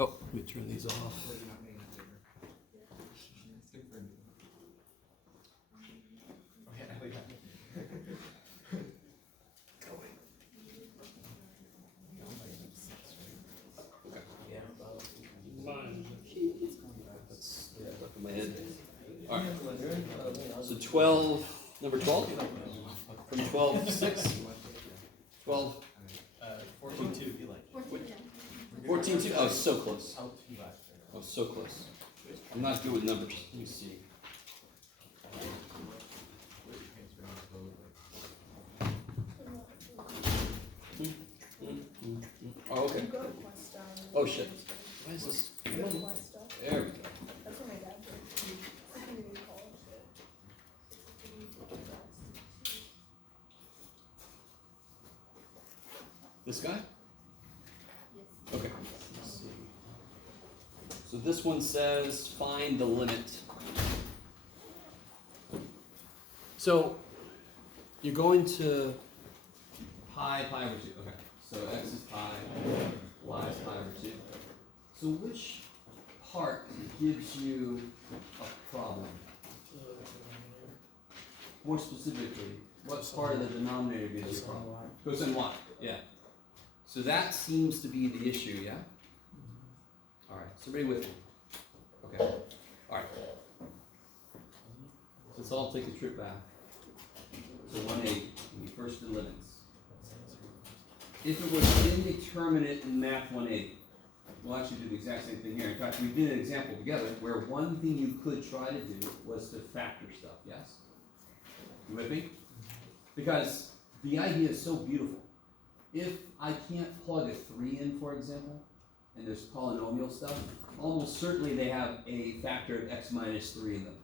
Oh, let me turn these off. Look at my head. All right. So 12, number 12? From 12, 6? 12? 14-2 if you like. 14-2? Oh, so close. Oh, so close. I'm not good with numbers. Let me see. Oh, okay. Oh, shit. Why is this? There we go. That's what my dad did. I couldn't even call it shit. This guy? Okay. Let's see. So this one says find the limit. So you're going to pi over 2. Okay. So x is pi, y is pi over 2. So which part gives you a problem? More specifically, what part of the denominator gives you a problem? Cosine y. Yeah. So that seems to be the issue, yeah? All right, so everybody with me? Okay. All right. So let's all take a trip back. So 1/8, when we first did limits. If it was indeterminate in math 1/8, we'll actually do the exact same thing here. In fact, we did an example together where one thing you could try to do was to factor stuff, yes? You with me? Because the idea is so beautiful. If I can't plug a 3 in, for example, and there's polynomial stuff, almost certainly they have a factor of x minus 3 in them.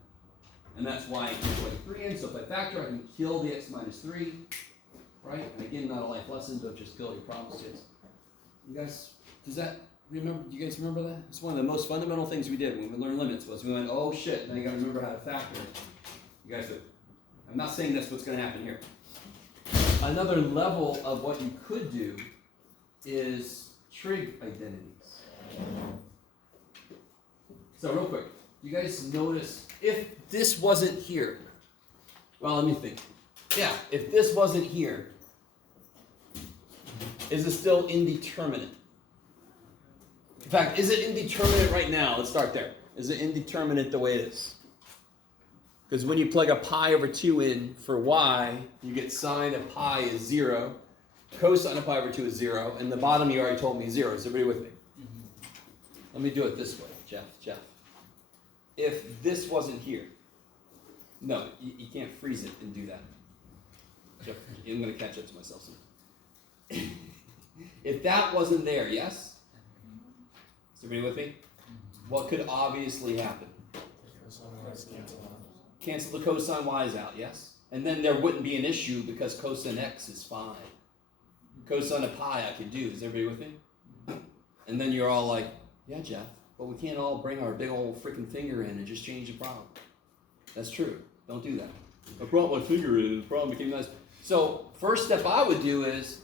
And that's why I can plug a 3 in, so if I factor, I can kill the x minus 3, right? And again, not a life lesson, don't just kill your problems, kids. You guys, do you guys remember that? It's one of the most fundamental things we did when we learned limits was we went, oh shit, now you gotta remember how to factor. You guys do. I'm not saying that's what's gonna happen here. Another level of what you could do is trig identities. So real quick, you guys notice if this wasn't here, well, let me think. Yeah, if this wasn't here, is it still indeterminate? In fact, is it indeterminate right now? Let's start there. Is it indeterminate the way it is? Because when you plug a pi over 2 in for y, you get sine of pi is 0, cosine of pi over 2 is 0, and the bottom you already told me is 0. Is everybody with me? Let me do it this way, Jeff. If this wasn't here, no, you can't freeze it and do that. Jeff, I'm going to catch up to myself soon. If that wasn't there, yes? Is everybody with me? What could obviously happen? Cancel the cosine y's out, yes? And then there wouldn't be an issue because cosine x is fine. Cosine of pi I could do. Is everybody with me? And then you're all like, yeah, Jeff, but we can't all bring our big old freaking finger in and just change the problem. That's true. Don't do that. I brought my finger in and the problem became nice. So first step I would do is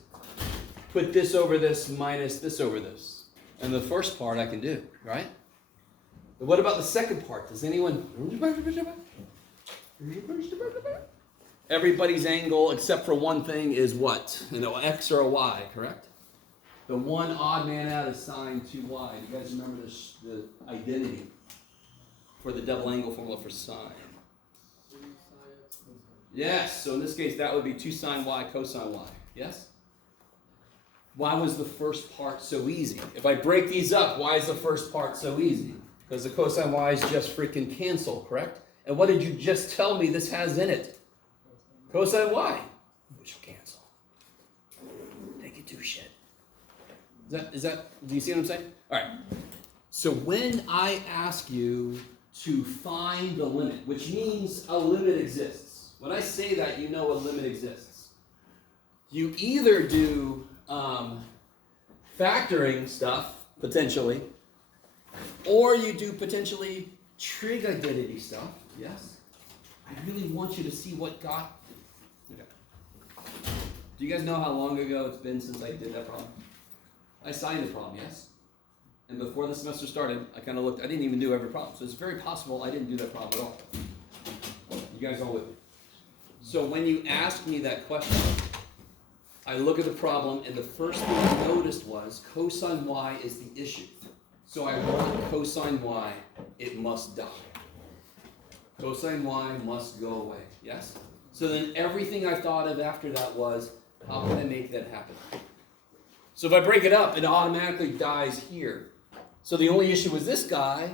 put this over this minus this over this. And the first part I can do, right? But what about the second part? Does anyone... Everybody's angle except for one thing is what? X or a y, correct? The one odd man out is sine 2y. Do you guys remember the identity for the double angle formula for sine? Yes, so in this case that would be 2 sine y cosine y. Yes? Why was the first part so easy? If I break these up, why is the first part so easy? Because the cosine y's just freaking cancel, correct? And what did you just tell me this has in it? Cosine y, which will cancel. They can do shit. Is that, do you see what I'm saying? All right. So when I ask you to find the limit, which means a limit exists. When I say that, you know a limit exists. You either do factoring stuff, potentially, or you do potentially trig identity stuff, yes? I really want you to see what got... Okay. Do you guys know how long ago it's been since I did that problem? I signed the problem, yes? And before the semester started, I kind of looked, I didn't even do every problem. So it's very possible I didn't do that problem at all. You guys all with me? So when you asked me that question, I look at the problem, and the first thing I noticed was cosine y is the issue. So I wrote cosine y, it must die. Cosine y must go away, yes? So then everything I thought of after that was, how can I make that happen? So if I break it up, it automatically dies here. So the only issue is this guy,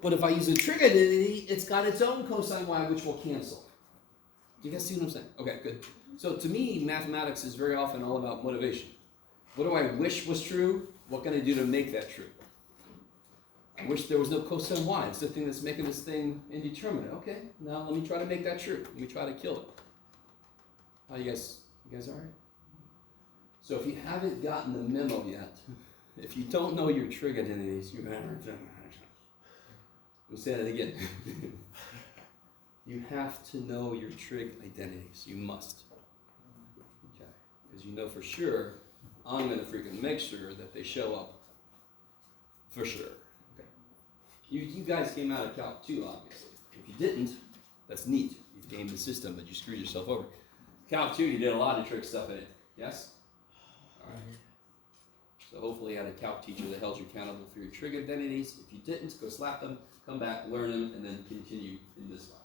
but if I use a trig identity, it's got its own cosine y, which will cancel. Do you guys see what I'm saying? Okay, good. So to me, mathematics is very often all about motivation. What do I wish was true? What can I do to make that true? I wish there was no cosine y. It's the thing that's making this thing indeterminate. Okay, now let me try to make that true. Let me try to kill it. How you guys all right? So if you haven't gotten the memo yet, if you don't know your trig identities, you're never done. We'll say that again. You have to know your trig identities. You must. Okay, because you know for sure, I'm going to freaking make sure that they show up for sure. Okay. You guys came out of Calc 2, obviously. If you didn't, that's neat. You've gamed the system, but you screwed yourself over. Calc 2, you did a lot of trig stuff in it. Yes? All right. So hopefully you had a Calc teacher that held you accountable for your trig identities. If you didn't, go slap them, come back, learn them, and then continue in this class.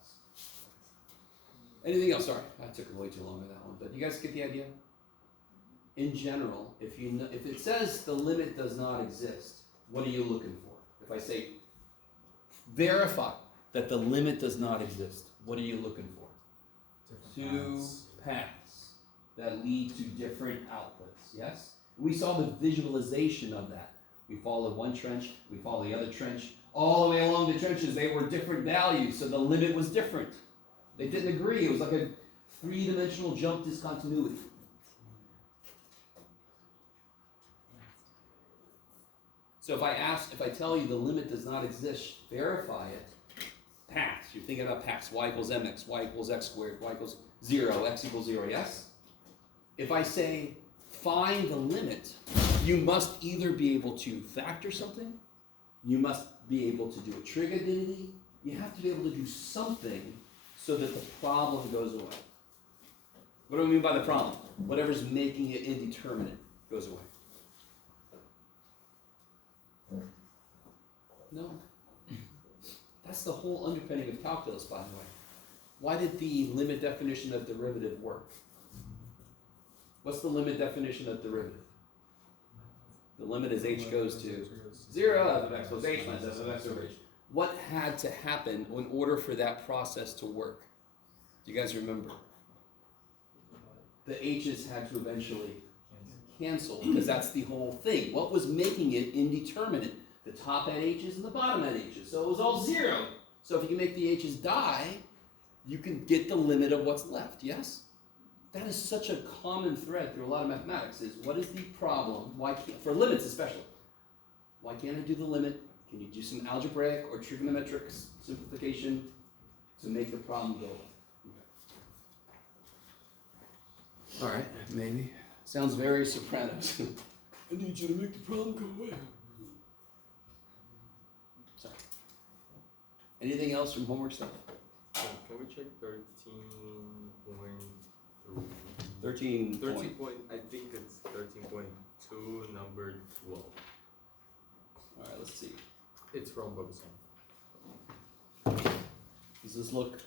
Anything else? Sorry, I took way too long on that one, but you guys get the idea? In general, if it says the limit does not exist, what are you looking for? If I say verify that the limit does not exist, what are you looking for? Two paths that lead to different outputs, yes? We saw the visualization of that. We followed one trench, we followed the other trench. All the way along the trenches, they were different values, so the limit was different. They didn't agree. It was like a three-dimensional jump discontinuity. So if I tell you the limit does not exist, verify it. Paths. You're thinking about paths. Y equals mx, y equals x squared, y equals 0, x equals 0, yes? If I say find the limit, you must either be able to factor something, you must be able to do a trig identity, you have to be able to do something so that the problem goes away. What do I mean by the problem? Whatever's making it indeterminate goes away. No. That's the whole underpinning of calculus, by the way. Why did the limit definition of derivative work? What's the limit definition of derivative? The limit as h goes to 0, f of x plus h minus f of x over h. What had to happen in order for that process to work? Do you guys remember? The h's had to eventually cancel, because that's the whole thing. What was making it indeterminate? The top had h's and the bottom had h's. So it was all 0. So if you can make the h's die, you can get the limit of what's left, yes? That is such a common thread through a lot of mathematics, is what is the problem? Why can't, for limits especially, why can't I do the limit? Can you do some algebraic or trigonometric simplification to make the problem go away? Okay. All right, maybe. Sounds very Sopranos. I need you to make the problem go away. Sorry. Anything else from homework stuff? Can we check 13.3? 13 I think it's 13.2, number 12. All right, let's see. It's from Bogusan. Does this look?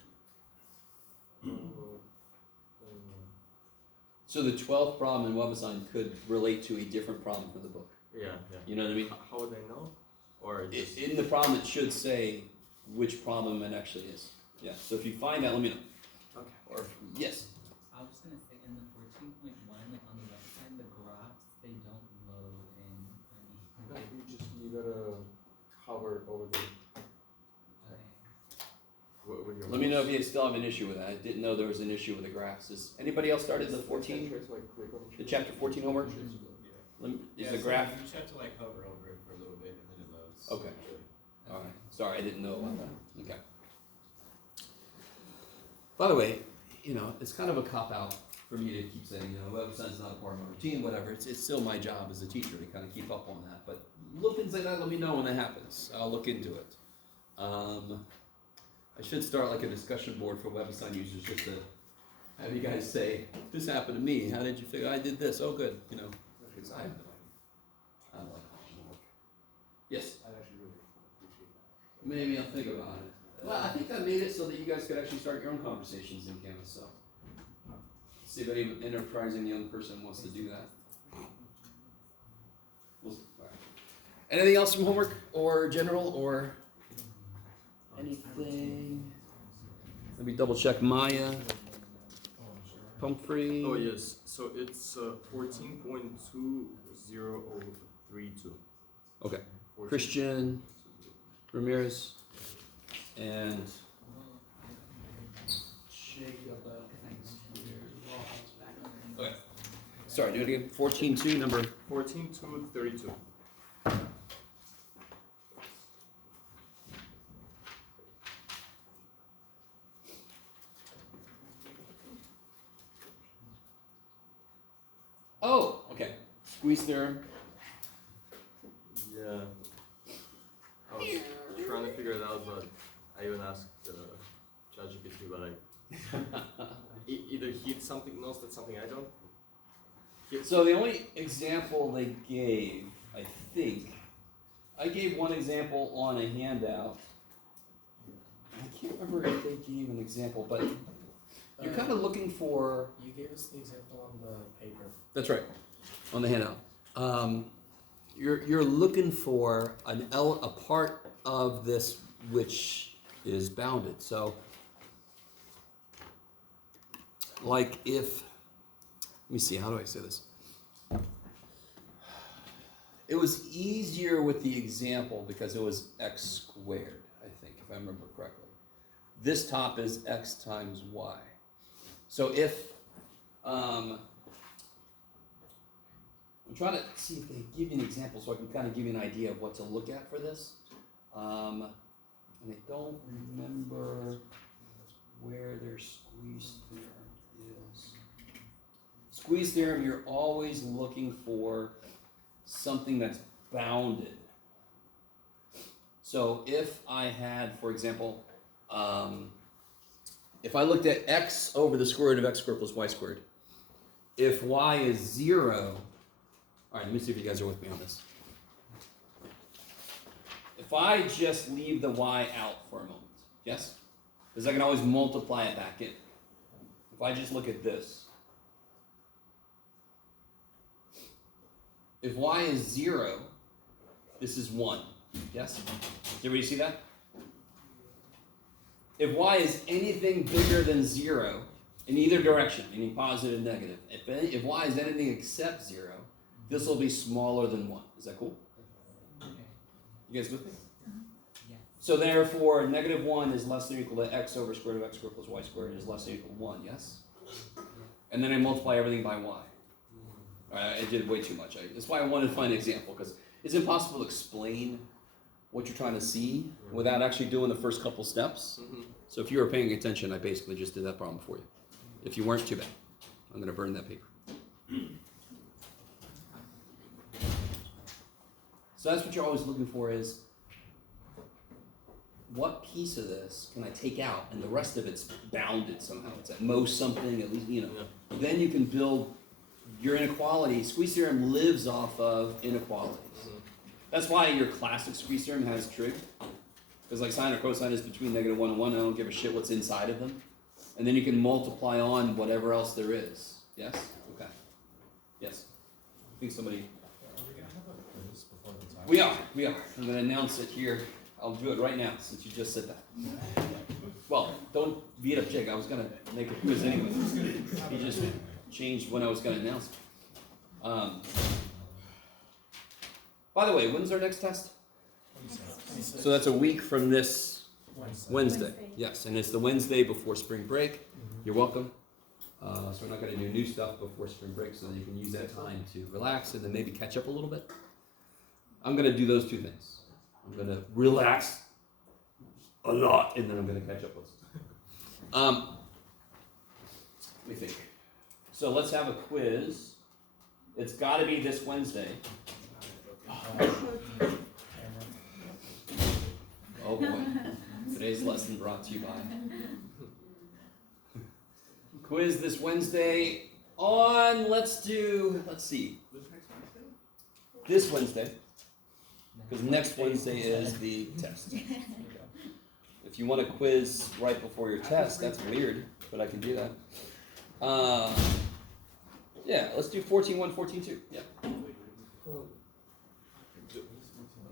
So the 12th problem in WebAssign could relate to a different problem for the book. Yeah. You know what I mean? How would I know? Or just... In the problem, it should say which problem it actually is. Yeah. So if you find that, let me know. Okay. Or yes. I was just gonna say in the 14.1, like on the website, the graphs they don't load in any. You gotta hover over the. Okay. With your Let me know if you still have an issue with that. I didn't know there was an issue with the graphs. Is anybody else started the 14? The chapter 14 homework? Is the graph? You just have to like hover over it for a little bit and then it loads. Okay. All right. Sorry, I didn't know about that. Okay. By the way, you know, it's kind of a cop-out for me to keep saying, you know, WebAssign's not a part of my routine, whatever. It's still my job as a teacher to kind of keep up on that. But little things like that, let me know when that happens. I'll look into it. I should start like a discussion board for WebAssign users just to have you guys say, this happened to me, how did you figure I did this? Oh good, you know. Because I have no idea. I don't like homework. Yes? I'd actually really appreciate that. Maybe I'll think about it. Well, I think I made it so that you guys could actually start your own conversations in Canvas, so. See if any enterprising young person wants to do that. We'll see. All right. Anything else from homework or general or anything? Let me double check Maya. Pumphrey. Oh yes, so it's 14.2032. Okay. 14. Christian Ramirez and Jacob. Okay. Sorry, do it again. 14.2, number. 14.232. Oh, okay. Squeeze theorem. Yeah. I was trying to figure it out, but I even asked ChatGPT, but either he something knows that something I don't. So the only example they gave, I think, I gave one example on a handout. I can't remember if they gave an example, but you're kind of looking for. You gave us the example on the paper. That's right, on the handout. You're looking for a part of this which is bounded. So, like if, let me see, how do I say this? It was easier with the example because it was x squared, I think, if I remember correctly. This top is x times y. So if, I'm trying to see if they give you an example so I can kind of give you an idea of what to look at for this. And I don't remember where their squeeze theorem is. Squeeze theorem, you're always looking for something that's bounded. So if I had, for example, if I looked at x over the square root of x squared plus y squared, if y is 0, all right, let me see if you guys are with me on this. If I just leave the y out for a moment, yes? Because I can always multiply it back in. If I just look at this. If y is 0, this is 1, yes? Did everybody see that? If y is anything bigger than 0, in either direction, meaning positive, negative, if y is anything except 0, this will be smaller than 1. Is that cool? Okay. You guys with me? Yeah. So therefore, negative 1 is less than or equal to x over square root of x squared plus y squared is less than or equal to 1, yes? And then I multiply everything by y. All right, I did way too much. That's why I wanted to find an example, because it's impossible to explain what you're trying to see without actually doing the first couple steps. Mm-hmm. So if you were paying attention, I basically just did that problem for you. If you weren't, too bad. I'm going to burn that paper. So that's what you're always looking for is, what piece of this can I take out and the rest of it's bounded somehow. It's at most something, at least, you know. Yeah. Then you can build your inequality. Squeeze theorem lives off of inequalities. Mhm. That's why your classic squeeze theorem has trig. Because like sine or cosine is between -1 and 1, and I don't give a shit what's inside of them. And then you can multiply on whatever else there is. Yes? Okay. Yes. I think somebody... Are we gonna have a quiz before the time? We are. I'm going to announce it here. I'll do it right now since you just said that. Well, don't beat up Jake. I was going to make a quiz anyway. He just changed when I was going to announce it. By the way, when's our next test? So that's a week from this Wednesday. Wednesday. Yes, and it's the Wednesday before spring break. You're welcome. So we're not going to do new stuff before spring break so that you can use that time to relax and then maybe catch up a little bit. I'm going to do those two things. I'm going to relax a lot and then I'm going to catch up with some. Let me think. So let's have a quiz. It's got to be this Wednesday. Hammer. Oh boy. Today's lesson brought to you by quiz this Wednesday on, let's see, this Wednesday, because next Wednesday is the test. If you want to quiz right before your test, that's weird, but I can do that. Yeah, let's do 14-1, 14-2. Yeah.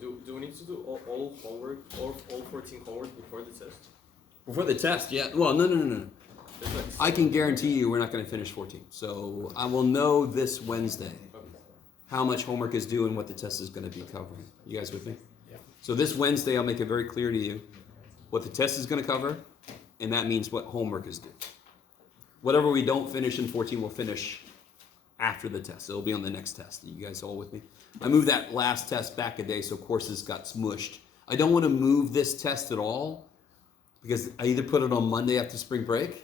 Do we need to do all homework, all 14 homework before the test? Before the test, yeah. Well, no. There's like I can guarantee you we're not going to finish 14. So I will know this Wednesday how much homework is due and what the test is going to be covering. You guys with me? Yeah. So this Wednesday I'll make it very clear to you what the test is going to cover, and that means what homework is due. Whatever we don't finish in 14, we'll finish after the test. It'll be on the next test. You guys all with me? I moved that last test back a day, so courses got smushed. I don't want to move this test at all because I either put it on Monday after spring break,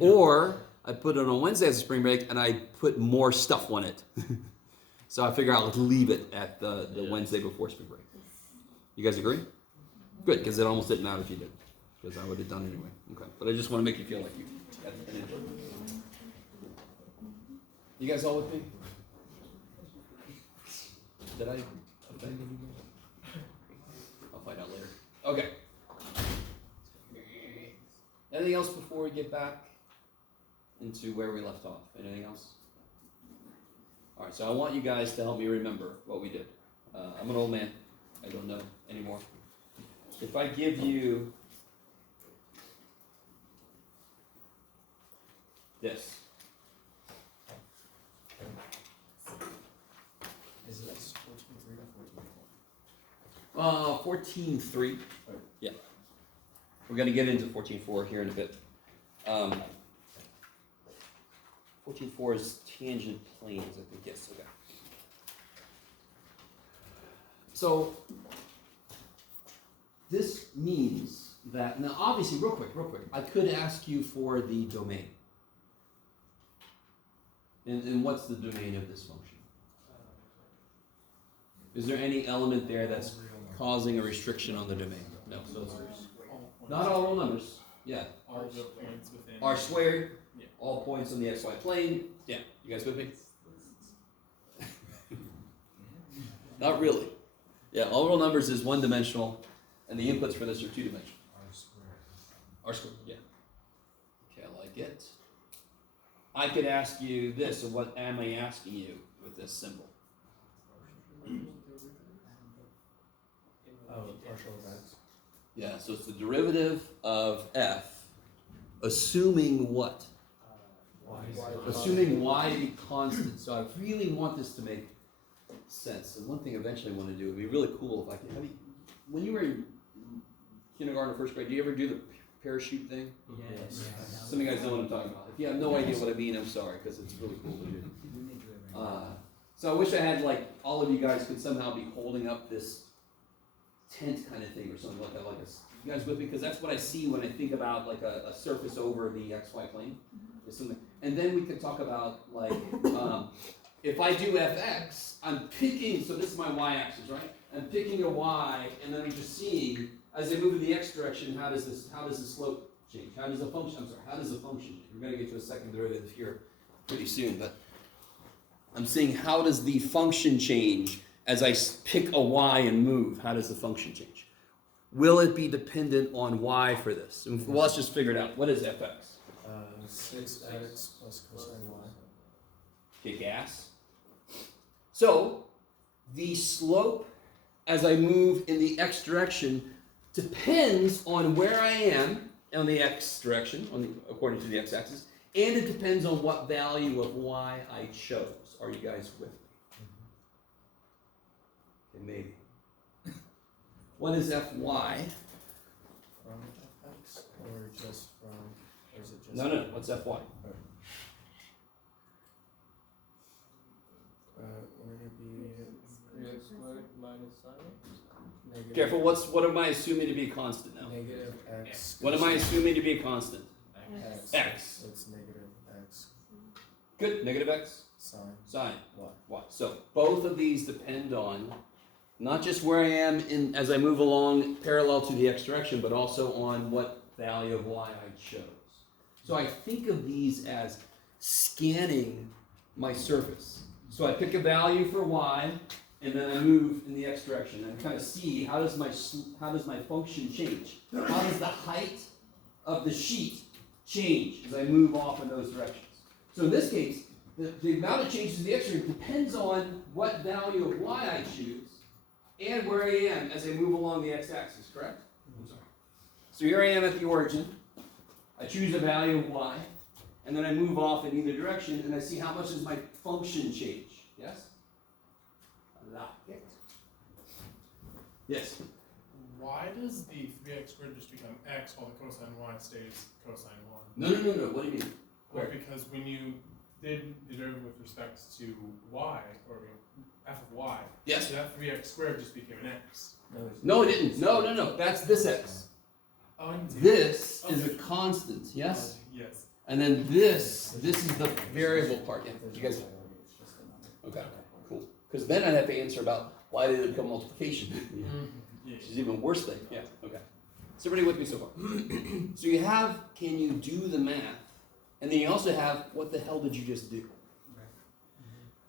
or I put it on Wednesday after spring break and I put more stuff on it. So I figure I'll leave it at the Wednesday before spring break. You guys agree? Good, because it almost didn't matter if you did, because I would have done it anyway. Okay, but I just want to make you feel like you had an input. You guys all with me? Did I offend you? I'll find out later. Okay. Anything else before we get back into where we left off? Anything else? All right, so I want you guys to help me remember what we did. I'm an old man. I don't know anymore. If I give you this. Is it 14.3 or 14.4? 14.3. Yeah. We're going to get into 14.4 here in a bit. 14.4 is tangent planes, I think. Yes, okay. So, this means that, now obviously, real quick, I could ask you for the domain. And what's the domain of this function? Is there any element there that's causing a restriction on the domain? No. So it's not all real numbers. Yeah. All the points within. R squared. Yeah. All points on the xy plane. Yeah. You guys with me? Not really. Yeah. All real numbers is one dimensional, and the inputs for this are two dimensional. R squared. Yeah. Okay, I like it. I could ask you this, so what am I asking you with this symbol? Oh, partial of x. Yeah, so it's the derivative of f, assuming what? Assuming y to be constant. So I really want this to make sense. And one thing eventually I want to do, it would be really cool if I could have you, when you were in kindergarten or first grade, do you ever do the parachute thing? Yes. Some of you guys know what I'm talking about. If you have no idea what I mean, I'm sorry, because it's really cool to do. So I wish I had, like, all of you guys could somehow be holding up this tent kind of thing or something like that. You guys with me? Because that's what I see when I think about, like, a surface over the xy plane. Or something. And then we could talk about, like, if I do fx, I'm picking, so this is my y-axis, right? I'm picking a y, and then I'm just seeing, as I move in the x direction, how does the slope change? How does the function change? We're going to get to a second derivative here pretty soon, but I'm seeing how does the function change as I pick a y and move? How does the function change? Will it be dependent on y for this? Well, let's just figure it out. What is fx? 6x plus cosine y. Kick ass. So, the slope as I move in the x direction depends on where I am on the x direction, according to the x-axis, and it depends on what value of y I chose. Are you guys with me? Okay, maybe. What is fy? From fx or just from, or is it just? No. What's fy? Would it be 3x squared minus sin x? Careful. What am I assuming to be a constant now? Negative x. What am I assuming to be a constant? X. X. So it's negative x. Good. Negative x. Sine Sine y. y. So both of these depend on not just where I am in as I move along parallel to the x direction, but also on what value of y I chose. So I think of these as scanning my surface. So I pick a value for y, and then I move in the x direction and kind of see how does my function change? How does the height of the sheet change as I move off in those directions? So in this case, the amount of changes in the x direction depends on what value of y I choose and where I am as I move along the x-axis, correct? I'm sorry. So here I am at the origin. I choose a value of y, and then I move off in either direction, and I see how much does my function change. Yes? I like it. Yes? Why does the 3x squared just become x while the cosine y stays cosine 1? No. What do you mean? Well, because when you did the derivative with respect to y, or f of y, Yes. that 3x squared just became an x. No, it didn't. No. That's this x. Oh, indeed. This is a constant. Yes? Yes. And then this is the variable part. Yeah. You guys. Okay. Cool. Because then I'd have to answer about why did it become multiplication. Yeah. Which is even worse thing. Yeah. Okay. Is everybody with me so far? So you have, can you do the math? And then you also have, what the hell did you just do? Right.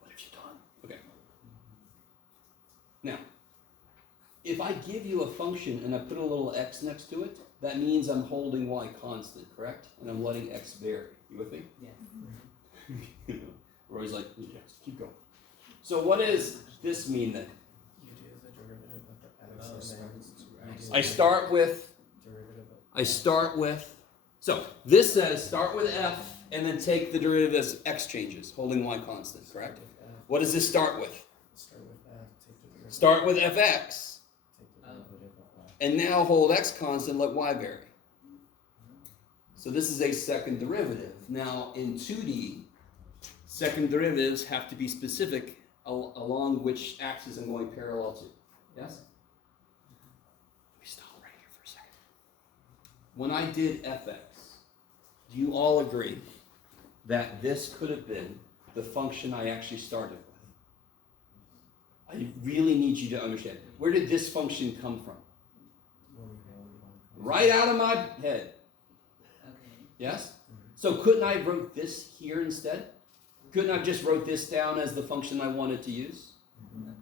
What have you done? Okay. Now, if I give you a function and I put a little x next to it, that means I'm holding y constant, correct? And I'm letting x vary. You with me? Yes. We're always like, yes, keep going. So what does this mean then? You do the derivative of the x and then you do I start with, derivative of so this says start with f and then take the derivative as x changes, holding y constant, correct? f. What does this start with? Start with f, take the derivative. Start with fx, Take the derivative of y. and now hold x constant, let y vary. So this is a second derivative. Now in 2D, second derivatives have to be specific along which axis I'm going parallel to. Yes? Let me stop right here for a second. When I did fx, do you all agree that this could have been the function I actually started with? I really need you to understand. Where did this function come from? Right out of my head. Okay. Yes? So couldn't I have wrote this here instead? Couldn't I have just wrote this down as the function I wanted to use?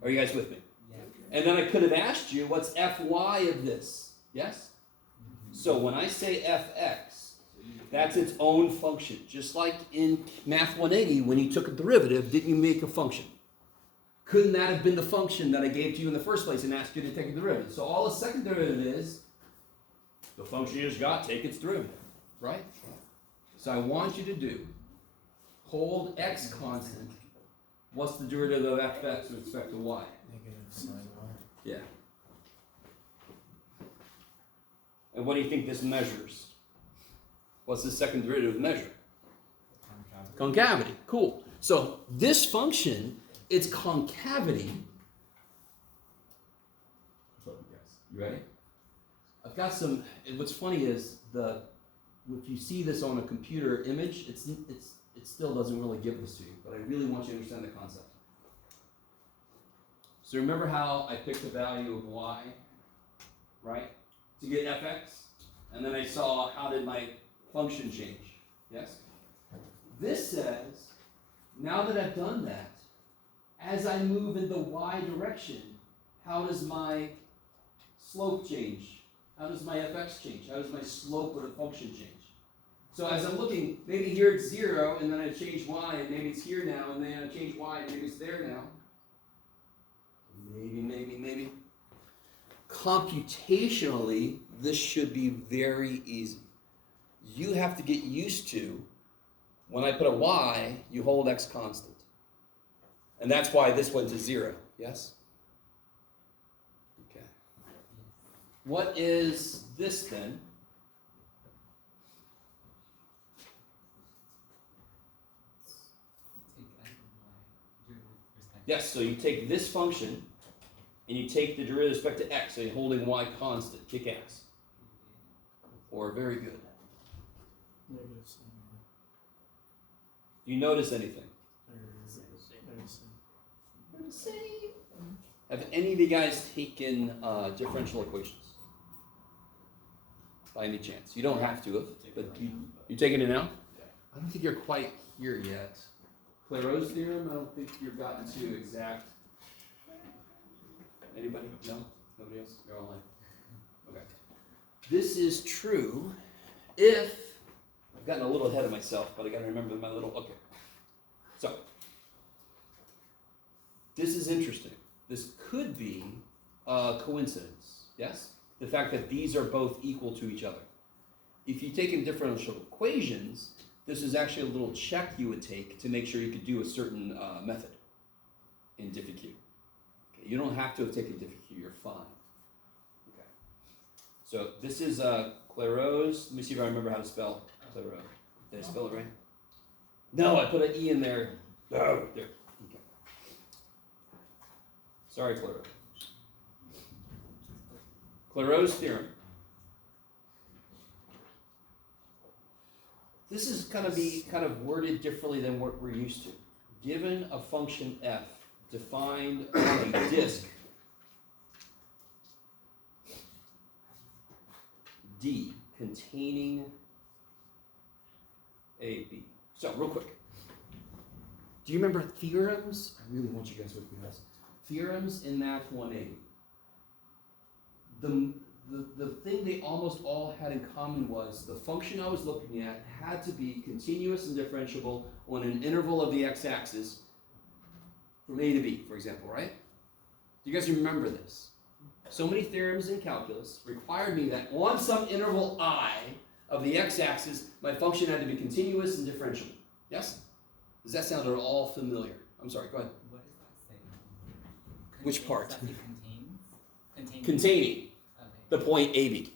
Are you guys with me? Yeah. And then I could have asked you, what's fy of this? Yes? So when I say fx, that's its own function. Just like in Math 180, when you took a derivative, didn't you make a function? Couldn't that have been the function that I gave to you in the first place and asked you to take a derivative? So all a second derivative is, the function you just got, take its derivative, right? So I want you to do, hold x constant. What's the derivative of fx with respect to y? Negative sine y. Yeah. And what do you think this measures? What's the second derivative measure? Concavity. Cool. So this function, its concavity. You ready? I've got some. What's funny is if you see this on a computer image, it still doesn't really give this to you, but I really want you to understand the concept. So remember how I picked the value of y, right, to get fx, and then I saw how did my function change. Yes. This says now that I've done that, as I move in the y direction, how does my slope change? How does my fx change? How does my slope of the function change? So as I'm looking, maybe here it's 0, and then I change y, and maybe it's here now, and then I change y, and maybe it's there now. Maybe. Computationally, this should be very easy. You have to get used to, when I put a y, you hold x constant. And that's why this went to 0, yes? Okay. What is this then? Take f of y, derivative with respect. Yes, so you take this function, and you take the derivative with respect to x, so you're holding y constant, kick ass. Or very good. Negative sine y. Do you notice anything? Or is it say, have any of you guys taken differential equations? By any chance? You don't have to have, but you taking it now? I don't think you're quite here yet. Clairaut's theorem, I don't think you've gotten to exact. Anybody? No? Nobody else? You're all in. Okay. This is true if, I've gotten a little ahead of myself, but I gotta remember my little, okay. So, this is interesting. This could be a coincidence, yes? The fact that these are both equal to each other. If you take in differential equations, this is actually a little check you would take to make sure you could do a certain method in DiffyQ. Okay, you don't have to have taken DiffyQ, you're fine. Okay. So this is Clairaut's. Let me see if I remember how to spell Clairaut. Did I spell it right? No, I put an E in there. Oh, there. Okay. Sorry, Clairaut. Clairaut's theorem. This is going to be kind of worded differently than what we're used to. Given a function f defined on a disk D containing a B. So, real quick. Do you remember theorems? I really want you guys with me on this. Theorems in Math 180. The thing they almost all had in common was the function I was looking at had to be continuous and differentiable on an interval of the x-axis from A to B, for example, right? Do you guys remember this? So many theorems in calculus required me that on some interval I of the x-axis, my function had to be continuous and differentiable. Yes? Does that sound at all familiar? I'm sorry, go ahead. What does that say? Which part? Does that say contains? Containing Okay. the point AB.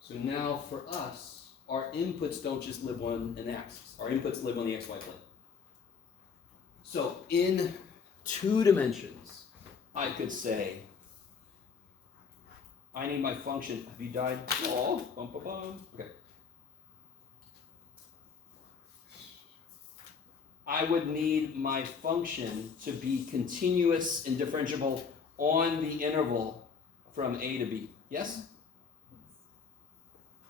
So now for us, our inputs don't just live on an axis. Our inputs live on the xy plane. So in 2 dimensions, I could say, I need my function. Have you died? Oh, bum, bum, bum. Okay. I would need my function to be continuous and differentiable on the interval from A to B. Yes?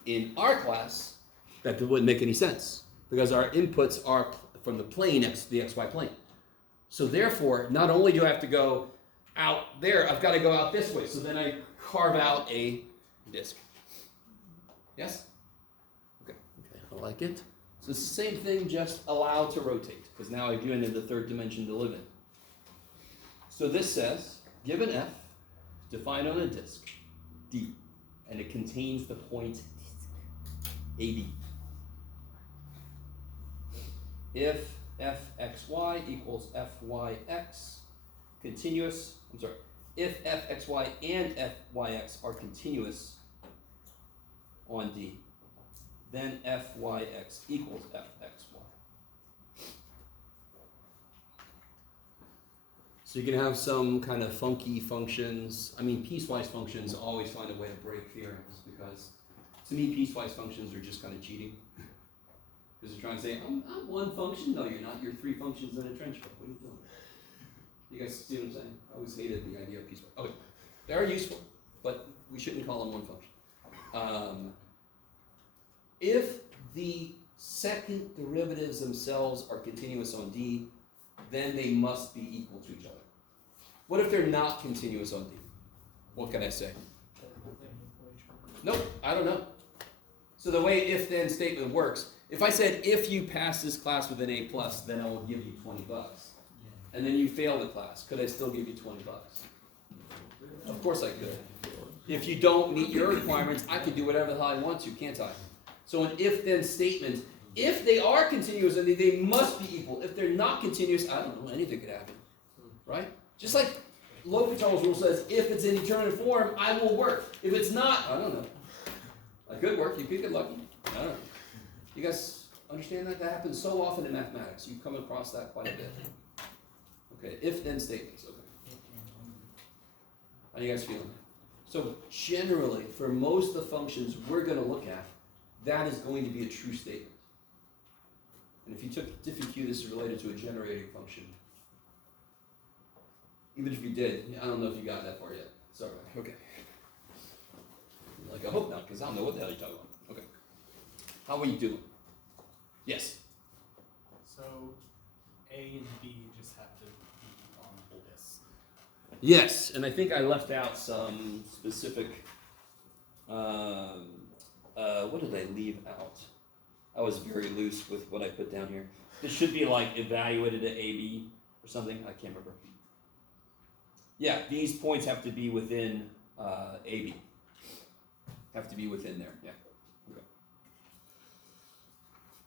In our class, that wouldn't make any sense because our inputs are from the plane, the xy plane. So therefore, not only do I have to go out there, I've got to go out this way. So then I carve out a disk. Yes? Okay, I like it. So it's the same thing, just allowed to rotate, because now I've given it the 3rd dimension to live in. So this says, given f, defined on a disk, D, and it contains the point AB. If fxy equals fyx, continuous, if fxy and fyx are continuous on D, then fyx equals fxy. So you can have some kind of funky functions. I mean, piecewise functions always find a way to break theorems because to me, piecewise functions are just kind of cheating. Because they're trying to say, I'm one function. No, you're not. You're 3 functions in a trench coat. What are you doing? You guys see what I'm saying? I always hated the idea of piecewise. Okay, they are useful, but we shouldn't call them one function. If the second derivatives themselves are continuous on D, then they must be equal to each other. What if they're not continuous on D? What can I say? Nope, I don't know. So the way if-then statement works, if I said, if you pass this class with an A+, then I will give you $20. And then you fail the class, could I still give you $20? Of course I could. If you don't meet your requirements, I can do whatever the hell I want to, can't I? So an if-then statement, if they are continuous, then they must be equal. If they're not continuous, I don't know, anything could happen, right? Just like L'Hopital's rule says, if it's in determinate form, I will work. If it's not, I don't know. I could work, you could get lucky, I don't know. You guys understand that? That happens so often in mathematics. You come across that quite a bit. Okay, if-then statements, okay. How do you guys feeling? So generally, for most of the functions we're going to look at, that is going to be a true statement. And if you took DiffyQ, this is related to a generating function. Even if you did, I don't know if you got that far yet. Sorry. Okay. Like, I hope not, because I don't know what the hell you're talking about. Okay. How are you doing? Yes. So A and B just have to be on this. Yes, and I think I left out some specific. What did I leave out? I was very loose with what I put down here. This should be like evaluated at AB or something. I can't remember. Yeah, these points have to be within AB. Have to be within there. Yeah. Okay.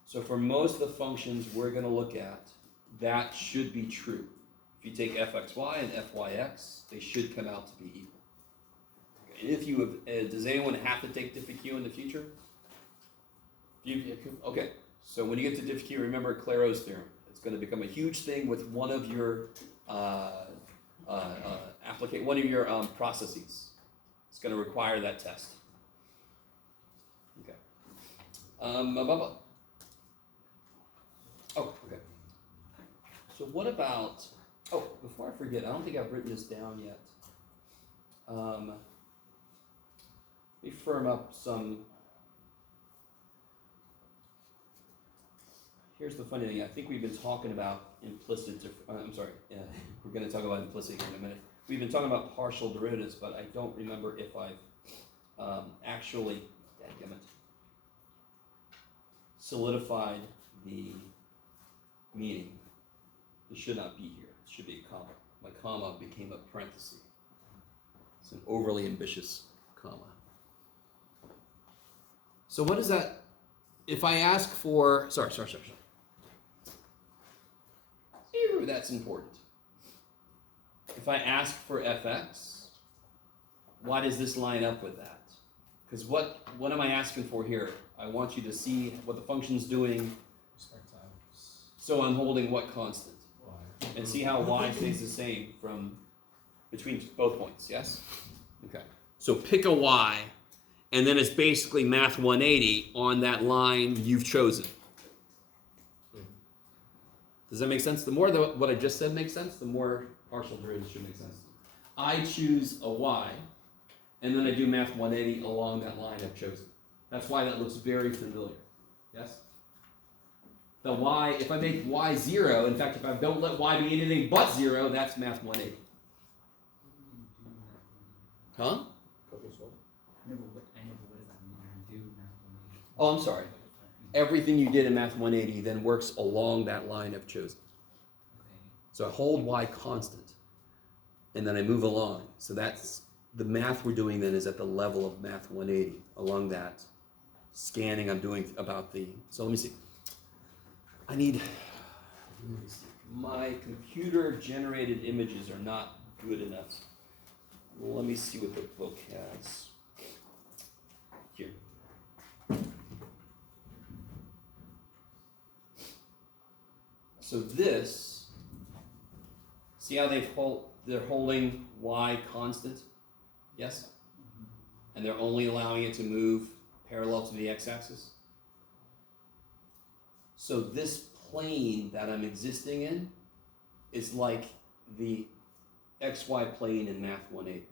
So for most of the functions we're going to look at, that should be true. If you take fxy and fyx, they should come out to be equal. Okay. And if you have, does anyone have to take diff q in the future? Okay. So when you get to diff q, remember Claro's theorem. It's going to become a huge thing with one of your processes. It's going to require that test. Okay. Oh, okay. So what about? Oh, before I forget, I don't think I've written this down yet. Let me firm up some. Here's the funny thing. I think we've been talking about implicit. I'm sorry. We're going to talk about implicit here in a minute. We've been talking about partial derivatives, but I don't remember if I've actually, dadgummit, solidified the meaning. This should not be here. It should be a comma. My comma became a parenthesis. It's an overly ambitious comma. So what is that? If I ask for, sorry. Ew, that's important. If I ask for fx, why does this line up with that? Because what am I asking for here? I want you to see what the function's doing. So I'm holding what constant? Y. And see how y stays the same from between both points, yes? Okay. So pick a y, and then it's basically math 180 on that line you've chosen. Does that make sense? The more what I just said makes sense, the more partial derivatives should make sense. I choose a y, and then I do math 180 along that line I've chosen. That's why that looks very familiar. Yes? The y, if I make y 0, in fact, if I don't let y be anything but 0, that's math 180. Huh? I know, but what does that mean? Do math 180. Oh, I'm sorry. Everything you did in math 180 then works along that line I've chosen. Okay. So I hold y constant, and then I move along. So that's the math we're doing then is at the level of math 180 along that scanning I'm doing about the. So let me see. My computer generated images are not good enough. Let me see what the book has here. So this, see how they're holding y constant? Yes? And they're only allowing it to move parallel to the x-axis? So this plane that I'm existing in is like the xy plane in math 180.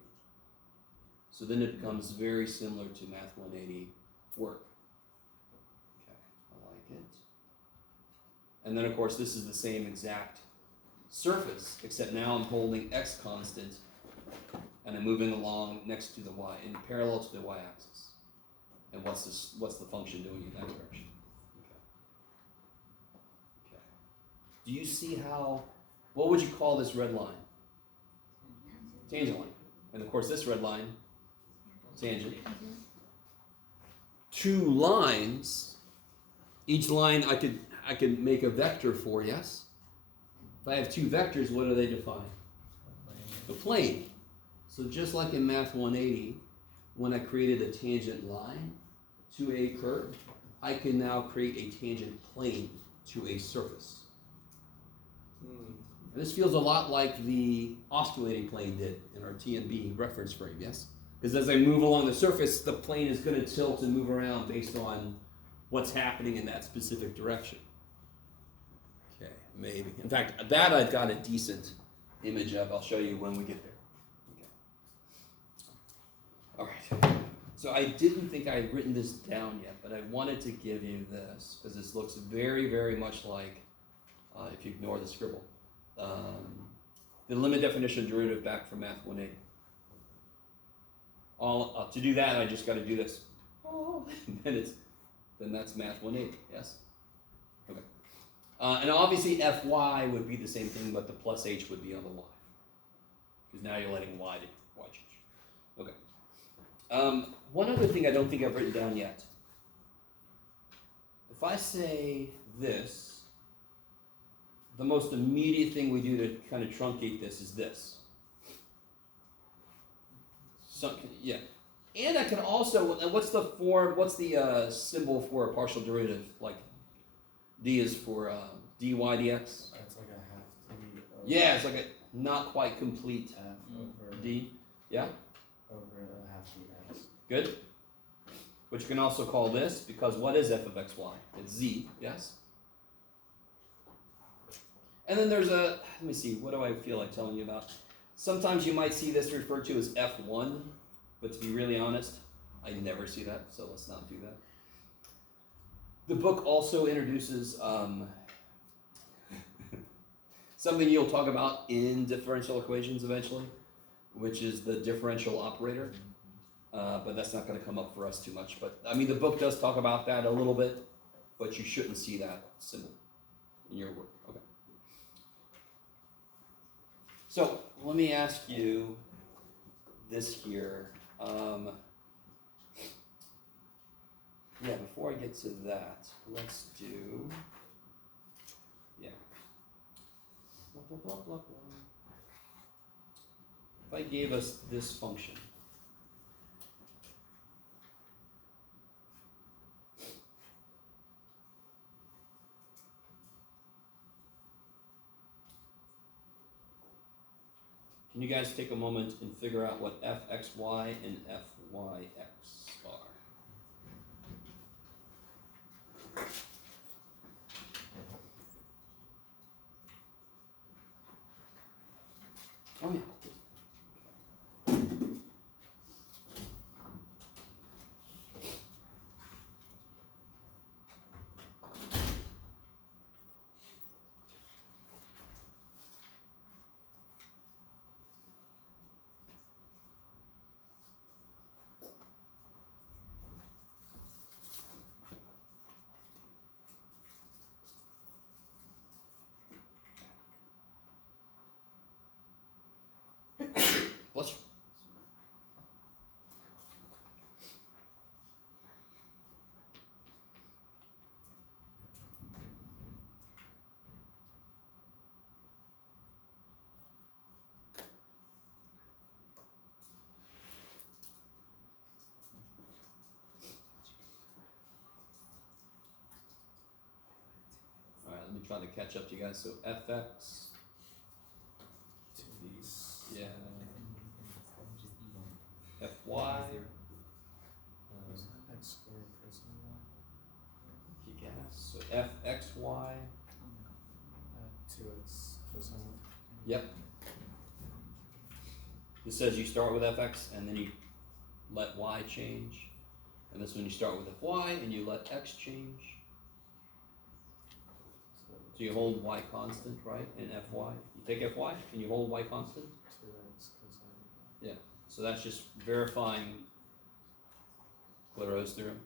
So then it becomes very similar to math 180 work. Okay, I like it. And then of course this is the same exact surface, except now I'm holding x constant and I'm moving along next to the y, in parallel to the y-axis. And what's the function doing in that direction? Okay. Do you see how, what would you call this red line? Tangent line. And of course this red line, tangent. Two lines, each line I could make a vector for, yes? If I have two vectors, what do they define? The plane. So just like in Math 180, when I created a tangent line to a curve, I can now create a tangent plane to a surface. And this feels a lot like the osculating plane did in our TNB reference frame, yes? Because as I move along the surface, the plane is going to tilt and move around based on what's happening in that specific direction. Okay, maybe. In fact, that I've got a decent image of. I'll show you when we get there. Okay. All right. So I didn't think I had written this down yet, but I wanted to give you this because this looks very, very much like, if you ignore the scribble, the limit definition derivative back from Math 180. To do that, I just got to do this. Oh, then that's Math 180. Yes. Okay. And obviously Fy would be the same thing, but the plus h would be on the y, because now you're letting y change. Okay. One other thing I don't think I've written down yet. If I say this, the most immediate thing we do to kind of truncate this is this. Yeah. And I can also, what's the symbol for a partial derivative? Like d is for dy dx? It's like a half d over Yeah, it's like a not quite complete half over d. Yeah? over a half dx. Good. Which you can also call this, because what is f of xy? It's z, yes? And then there's let me see, what do I feel like telling you about? Sometimes you might see this referred to as f1, but to be really honest, I never see that, so let's not do that. The book also introduces something you'll talk about in differential equations eventually, which is the differential operator. But that's not going to come up for us too much. But I mean, the book does talk about that a little bit, but you shouldn't see that symbol in your work. Okay. So let me ask you this here. Yeah, before I get to that, let's do. Yeah. Blah, blah, blah, blah, blah. If I gave us this function. Can you guys take a moment and figure out what fxy and fyx are? Oh yeah. Bless you. All right, let me try to catch up to you guys. So fx, To these. yeah, fy, X squared cosine y. kick ass. So fxy, 2x cosine y. yep. This says you start with fx and then you let y change. And this one you start with fy and you let x change. So you hold y constant, right, in fy. You take fy and you hold y constant. 2x cosine y. So that's just verifying Clairaut's theorem.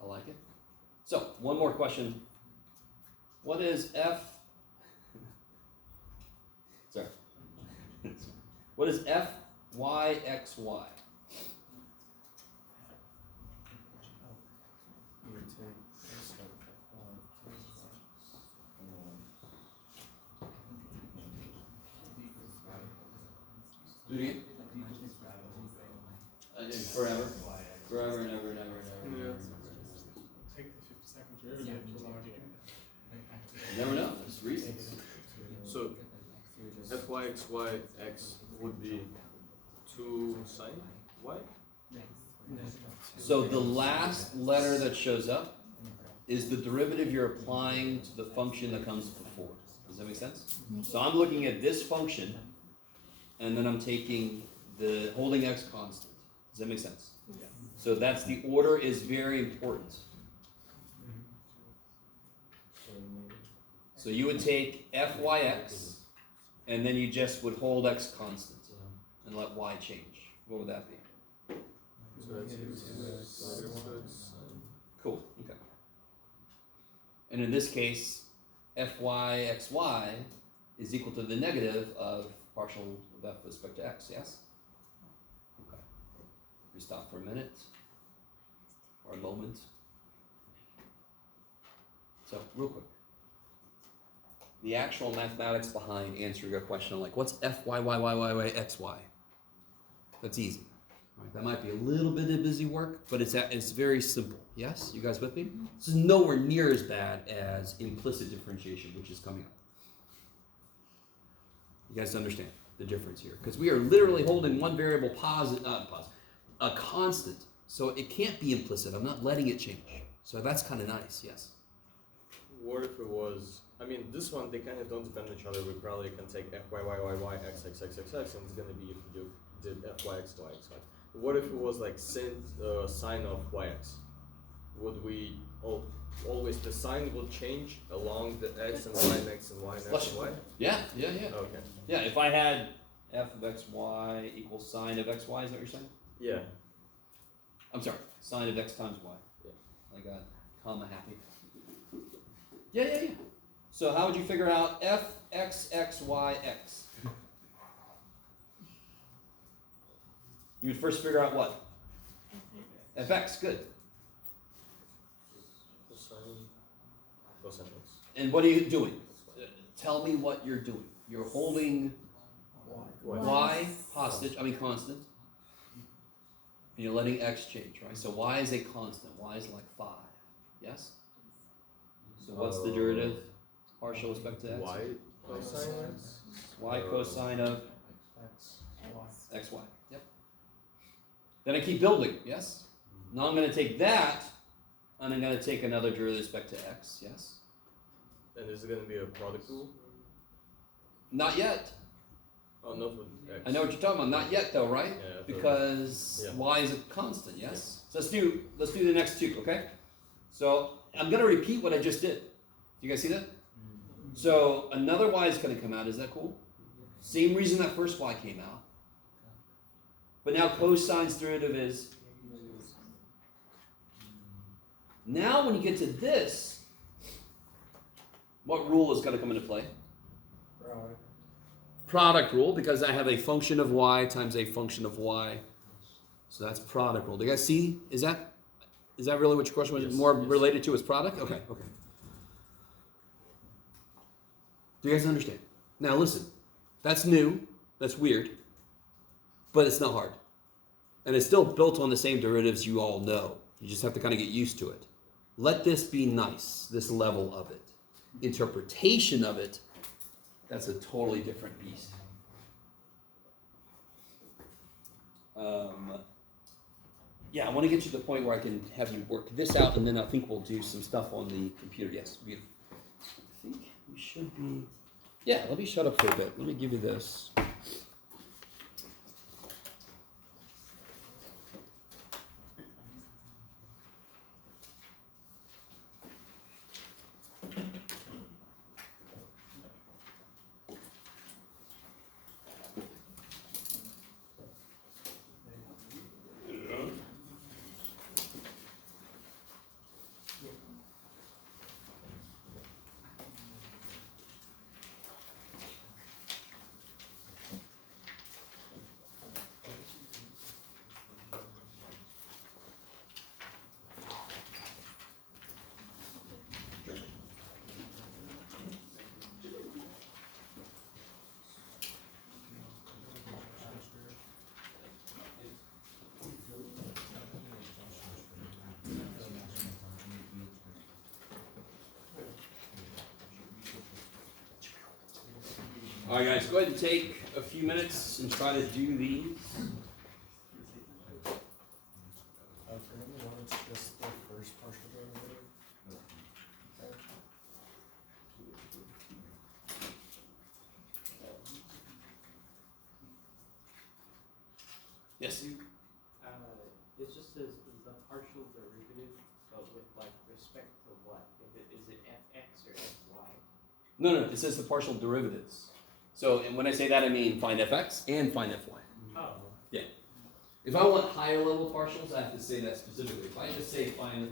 I like it. So, one more question. What is sorry. What is fyxy? You would take this out of f1, and then Do it again. Forever. Forever and ever and ever and ever. And ever. Take the 50-second derivative to allow you. You never know. It's reasons. So fyxy x would be 2 sine y? So the last letter that shows up is the derivative you're applying to the function that comes before. Does that make sense? So I'm looking at this function, and then I'm taking the holding x constant. Does that make sense? Yeah. So that's the order is very important. So maybe So you would take fyx, and then you just would hold x constant and let y change. What would that be? So that's Cool. Okay. And in this case, fyxy is equal to the negative of partial of f with respect to x. Yes. Okay. We stop for a minute or a moment. So real quick. The actual mathematics behind answering a question like what's fyyyyyxy? That's easy. Right? That might be a little bit of busy work, but it's very simple. Yes? You guys with me? This is nowhere near as bad as implicit differentiation, which is coming up. You guys understand the difference here? Because we are literally holding one variable a constant. So it can't be implicit. I'm not letting it change. So that's kind of nice, yes. What if it was? I mean, this one they kind of don't depend on each other. We probably can take fyyyy x x x x x, and it's gonna be if you did fyx y x y. What if it was like sine of yx? Would we always the sign will change along the x and y next and y next and y? Yeah. Okay. Yeah, if I had f of xy equals sine of xy, is that what you're saying? Yeah. I'm sorry, sine of x times y. Yeah. I got comma happy. Yeah. So how would you figure out fxxyx? You would first figure out what? fx, good. Cosine x. And what are you doing? Tell me what you're doing. You're holding y hostage, constant. And you're letting x change, right? So y is a constant. Y is like 5. Yes? So what's the derivative? Partial with respect to x? Y cosine x. Y cosine of x, y. xy. Yep. Then I keep building, yes? Now I'm going to take that, and I'm going to take another derivative with respect to x, yes? And is it gonna be a product rule? Not yet. Oh, not with x. I know what you're talking about. Not yet, though, right? Yeah, I thought- Because Yeah. y is a constant, yes? So let's do the next two, okay? So I'm going to repeat what I just did. Do you guys see that? So another y is going to come out. Is that cool? Same reason that first y came out. But now cosine's derivative is. Now when you get to this, what rule is going to come into play? Product. Product rule, because I have a function of y times a function of y. So that's product rule. Do you guys see? Is that really what your question was Yes, more yes. related to as product? Okay. Do you guys understand? Now listen, that's new, that's weird, but it's not hard. And it's still built on the same derivatives you all know. You just have to kind of get used to it. Let this be nice, this level of it. Interpretation of it, that's a totally different beast. Yeah, I want to get you to the point where I can have you work this out, and then I think we'll do some stuff on the computer. Yes, beautiful. I think we should be. Yeah, let me shut up for a bit. Let me give you this. All right, guys, go ahead and take a few minutes and try to do these. For number one, it's just the first partial derivative. Okay. Yes. It just says the partial derivative, but with like respect to what? Is it fx or fy? No, it says the partial derivatives. So and when I say that, I mean find fx and find fy. Oh. If I want higher level partials, I have to say that specifically. If I just say find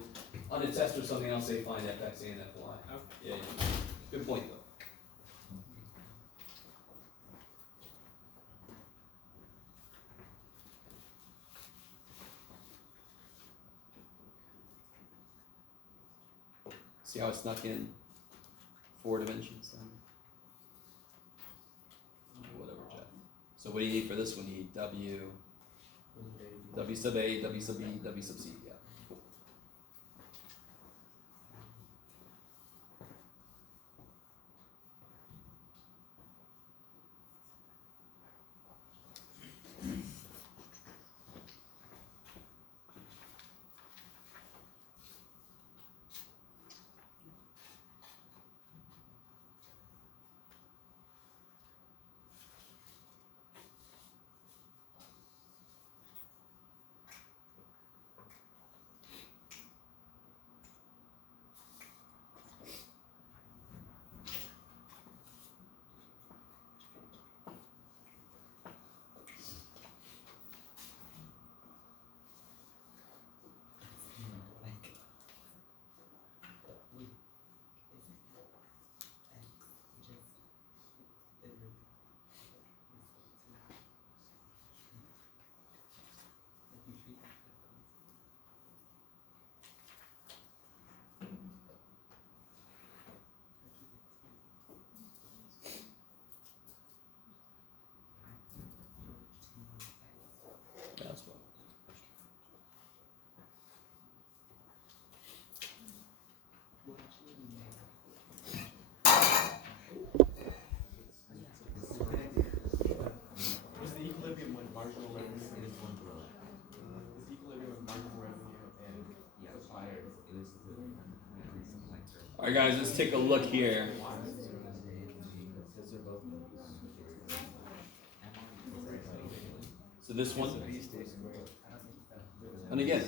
on a test or something, I'll say find fx and fy. Okay. Yeah. Good point though. See how it snuck in 4 dimensions? Whatever, Jeff. So what do you need for this one? You need W sub A, W sub B, W sub C. Yeah. Cool. That's fine. What's the equilibrium when marginal revenue is one growth? What's the equilibrium when marginal revenue and supplier? All right, guys, let's take a look here. So this one, and again,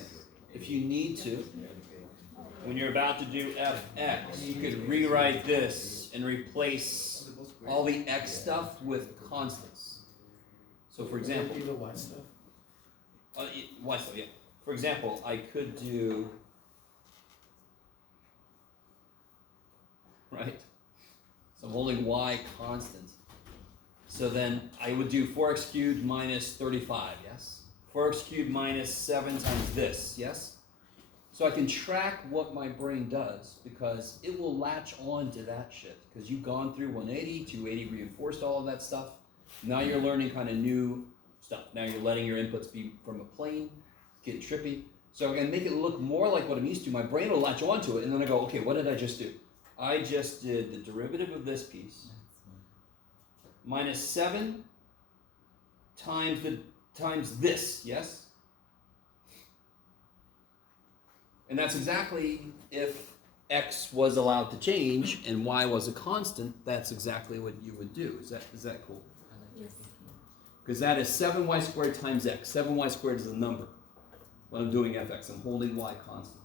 if you need to, when you're about to do fx, you could rewrite this and replace all the x stuff with constants. So for example, the y stuff. Y stuff, yeah. For example, I could do, right? So I'm holding y constant. So then I would do 4x cubed minus 35, yes? 4x cubed minus 7 times this, yes? So I can track what my brain does because it will latch on to that shit. Because you've gone through 180, 280, reinforced all of that stuff. Now you're learning kind of new stuff. Now you're letting your inputs be from a plane, get trippy. So I'm gonna make it look more like what I'm used to. My brain will latch onto it and then I go, okay, what did I just do? I just did the derivative of this piece minus 7 times this, yes? And that's exactly if x was allowed to change and y was a constant, that's exactly what you would do. Is that cool? Yes. Because that is 7y squared times x. 7y squared is a number when I'm doing fx. I'm holding y constant.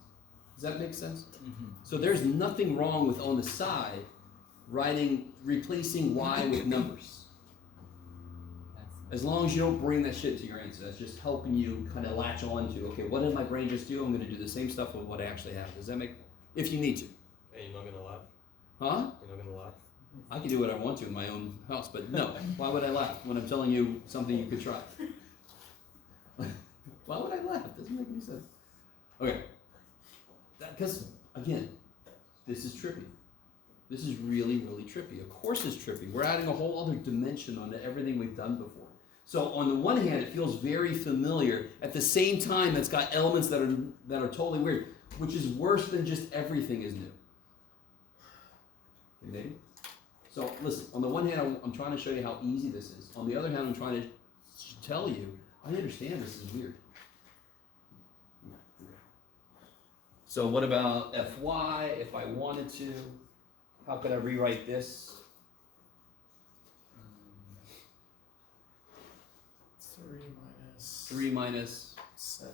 Does that make sense? Mm-hmm. So there's nothing wrong with on the side replacing y with numbers. As long as you don't bring that shit to your answer. That's just helping you kind of latch on to, okay, what did my brain just do? I'm going to do the same stuff with what I actually have. Does that make, if you need to. Hey, you're not gonna laugh? Huh? You're not gonna laugh? I can do what I want to in my own house, but no. Why would I laugh when I'm telling you something you could try? Why would I laugh? Doesn't make any sense. Okay. Because, again, this is trippy. This is really, really trippy. Of course it's trippy. We're adding a whole other dimension onto everything we've done before. So on the one hand, it feels very familiar. At the same time, it's got elements that are totally weird, which is worse than just everything is new. You maybe? So listen, on the one hand, I'm trying to show you how easy this is. On the other hand, I'm trying to tell you, I understand this is weird. So what about Fy, if I wanted to? How could I rewrite this? 3 minus 3 minus 7,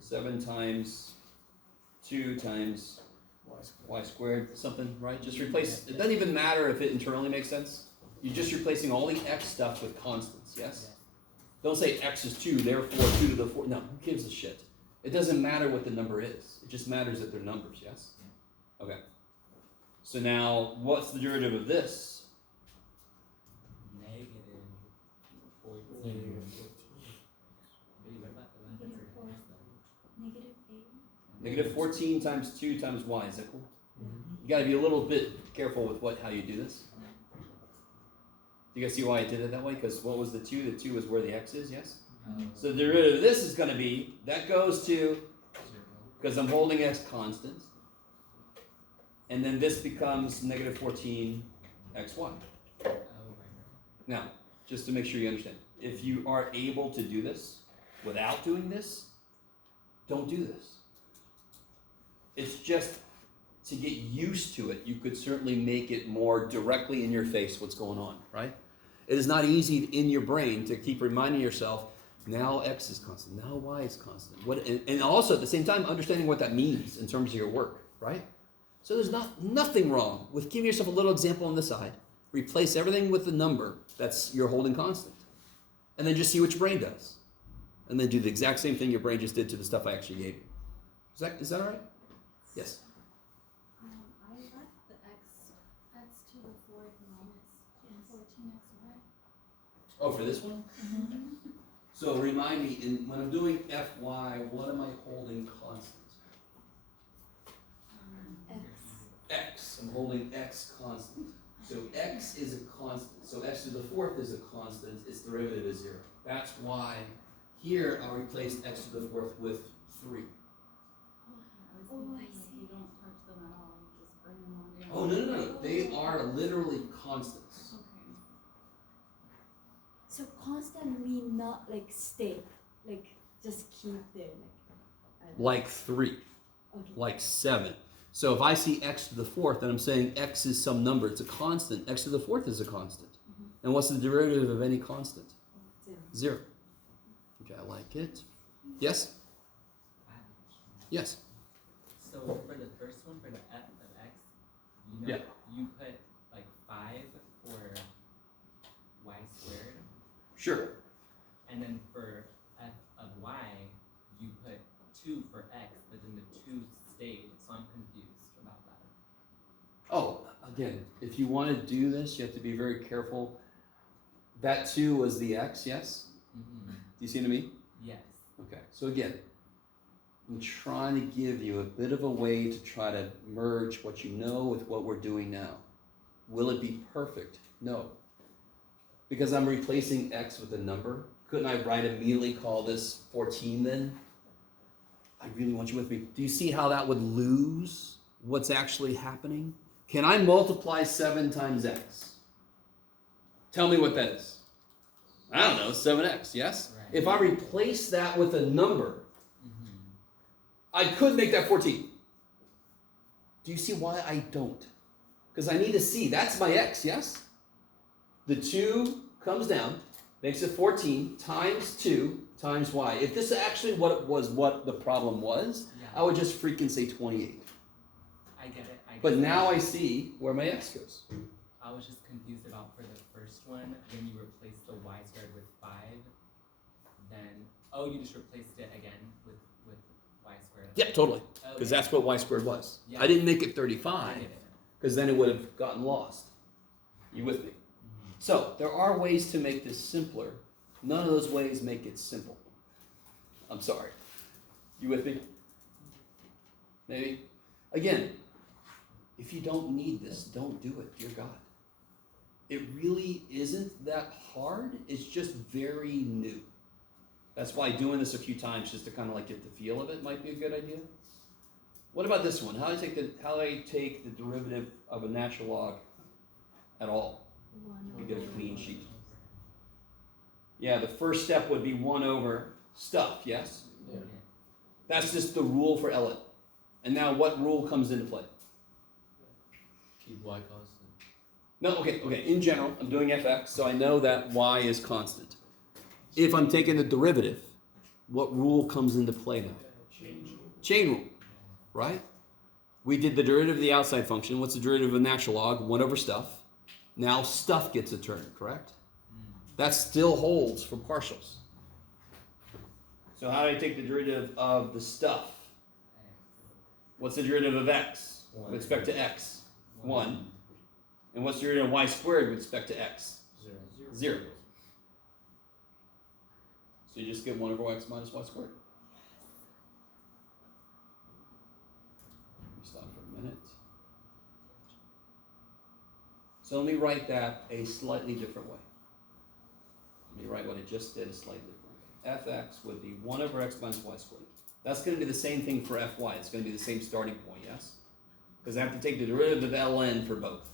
7 times 2 times y squared. y squared, something, right? Just replace, it doesn't even matter if it internally makes sense. You're just replacing all the x stuff with constants, yes? Don't say x is 2, therefore 2 to the 4. No, who gives a shit? It doesn't matter what the number is. It just matters that they're numbers, yes? Okay. So now, what's the derivative of this? Negative 14. Negative 14. Wait, what about the one Negative that's 4. reversed though? Negative 8. Negative 14 times 2 times y, is that cool? Mhm. You gotta be a little bit careful with how you do this. Do you guys see why I did it that way? Because what was the 2? The 2 is where the x is, yes? Oh, So the derivative of this is gonna be, that goes to, 0. because I'm holding x constant. And then this becomes negative 14 xy. Oh, right. Now, just to make sure you understand, if you are able to do this without doing this, don't do this. It's just to get used to it, you could certainly make it more directly in your face what's going on, right? It is not easy in your brain to keep reminding yourself, now x is constant, now y is constant. And also at the same time, understanding what that means in terms of your work, right? So there's nothing wrong with giving yourself a little example on the side. Replace everything with the number that's you're holding constant. And then just see what your brain does. And then do the exact same thing your brain just did to the stuff I actually gave you. Is that all right? Yes. I left the x to the 4th minus 14xy. Oh, for this one? So remind me, when I'm doing fy, what am I holding constant? X. X. I'm holding x constant. So x is a constant. So x to the 4th is a constant. Its derivative is 0. That's why here I'll replace x to the 4th with 3. Oh, I see. You don't touch them at all. You just bring them on down. Oh, no. They are literally constants. Okay. So constant mean not like stay, like just keep there, Like 3. okay. Like 7. So if I see x to the 4th and I'm saying x is some number, it's a constant. X to the 4th is a constant. And what's the derivative of any constant? 0. 0. Okay, I like it. Yes? Yes. So for the first one, for the f of x, Yeah. you put like 5 for y squared, Sure. and then for f of y, you put 2 for x, but then the 2 stayed, so I'm confused about that. Oh, again, if you want to do this, you have to be very careful. That 2 was the x, yes? Mm-hmm. Do you see what I mean? Yes. Okay, so again, I'm trying to give you a bit of a way to try to merge what you know with what we're doing now. Will it be perfect? No. Because I'm replacing x with a number. Couldn't I immediately call this 14 then? I really want you with me. Do you see how that would lose what's actually happening? Can I multiply 7 times x? Tell me what that is. I don't know, 7x, yes? Right. If I replace that with a number, Mm-hmm. I could make that 14. Do you see why I don't? Because I need to see, that's my x, yes? The 2 comes down, makes it 14 times 2 times y. If this is actually what the problem was, Yeah. I would just freaking say 28. I get it. But now I see where my x goes. I was just confused about for the first one, when you replaced the y squared with 5, then, you just replaced it again with y squared. Yeah, totally. Okay. Because that's what y squared was. Yeah. I didn't make it I 35, get it. because then it would have gotten lost. You with me? So, there are ways to make this simpler. None of those ways make it simple. I'm sorry. You with me? Maybe? Again, if you don't need this, don't do it, dear God. It really isn't that hard. It's just very new. That's why doing this a few times just to kind of like get the feel of it might be a good idea. What about this one? How do I take the derivative of a natural log at all? We get a clean sheet. Yeah, the first step would be 1 over stuff, yes? Yeah. That's just the rule for Elliott. And now what rule comes into play? Keep y constant. No, okay. In general, I'm doing fx, so I know that y is constant. If I'm taking the derivative, what rule comes into play now? Change. Chain rule, right? We did the derivative of the outside function. What's the derivative of natural log? 1 over stuff. Now stuff gets a turn, correct? That still holds for partials. So how do I take the derivative of the stuff? What's the derivative of x with respect to x? 1. And what's the derivative of y squared with respect to x? 0. So you just get 1 over x minus y squared. Let me stop for a minute. So let me write that a slightly different way. Let me write what I just did a slightly different way. Fx would be 1 over x minus y squared. That's going to be the same thing for fy. It's going to be the same starting point, yes? Because I have to take the derivative of ln for both.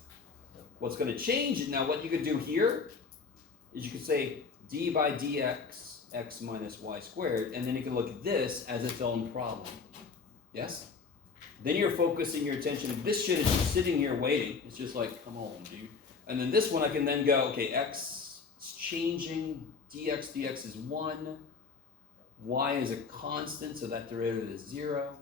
What's going to change it now, what you could do here is you could say d by dx x minus y squared, and then you can look at this as its own problem. Yes? Then you're focusing your attention. This shit is just sitting here waiting. It's just like, come on, dude. And then this one I can then go, okay, x is changing, dx is 1, y is a constant, so that derivative is 0.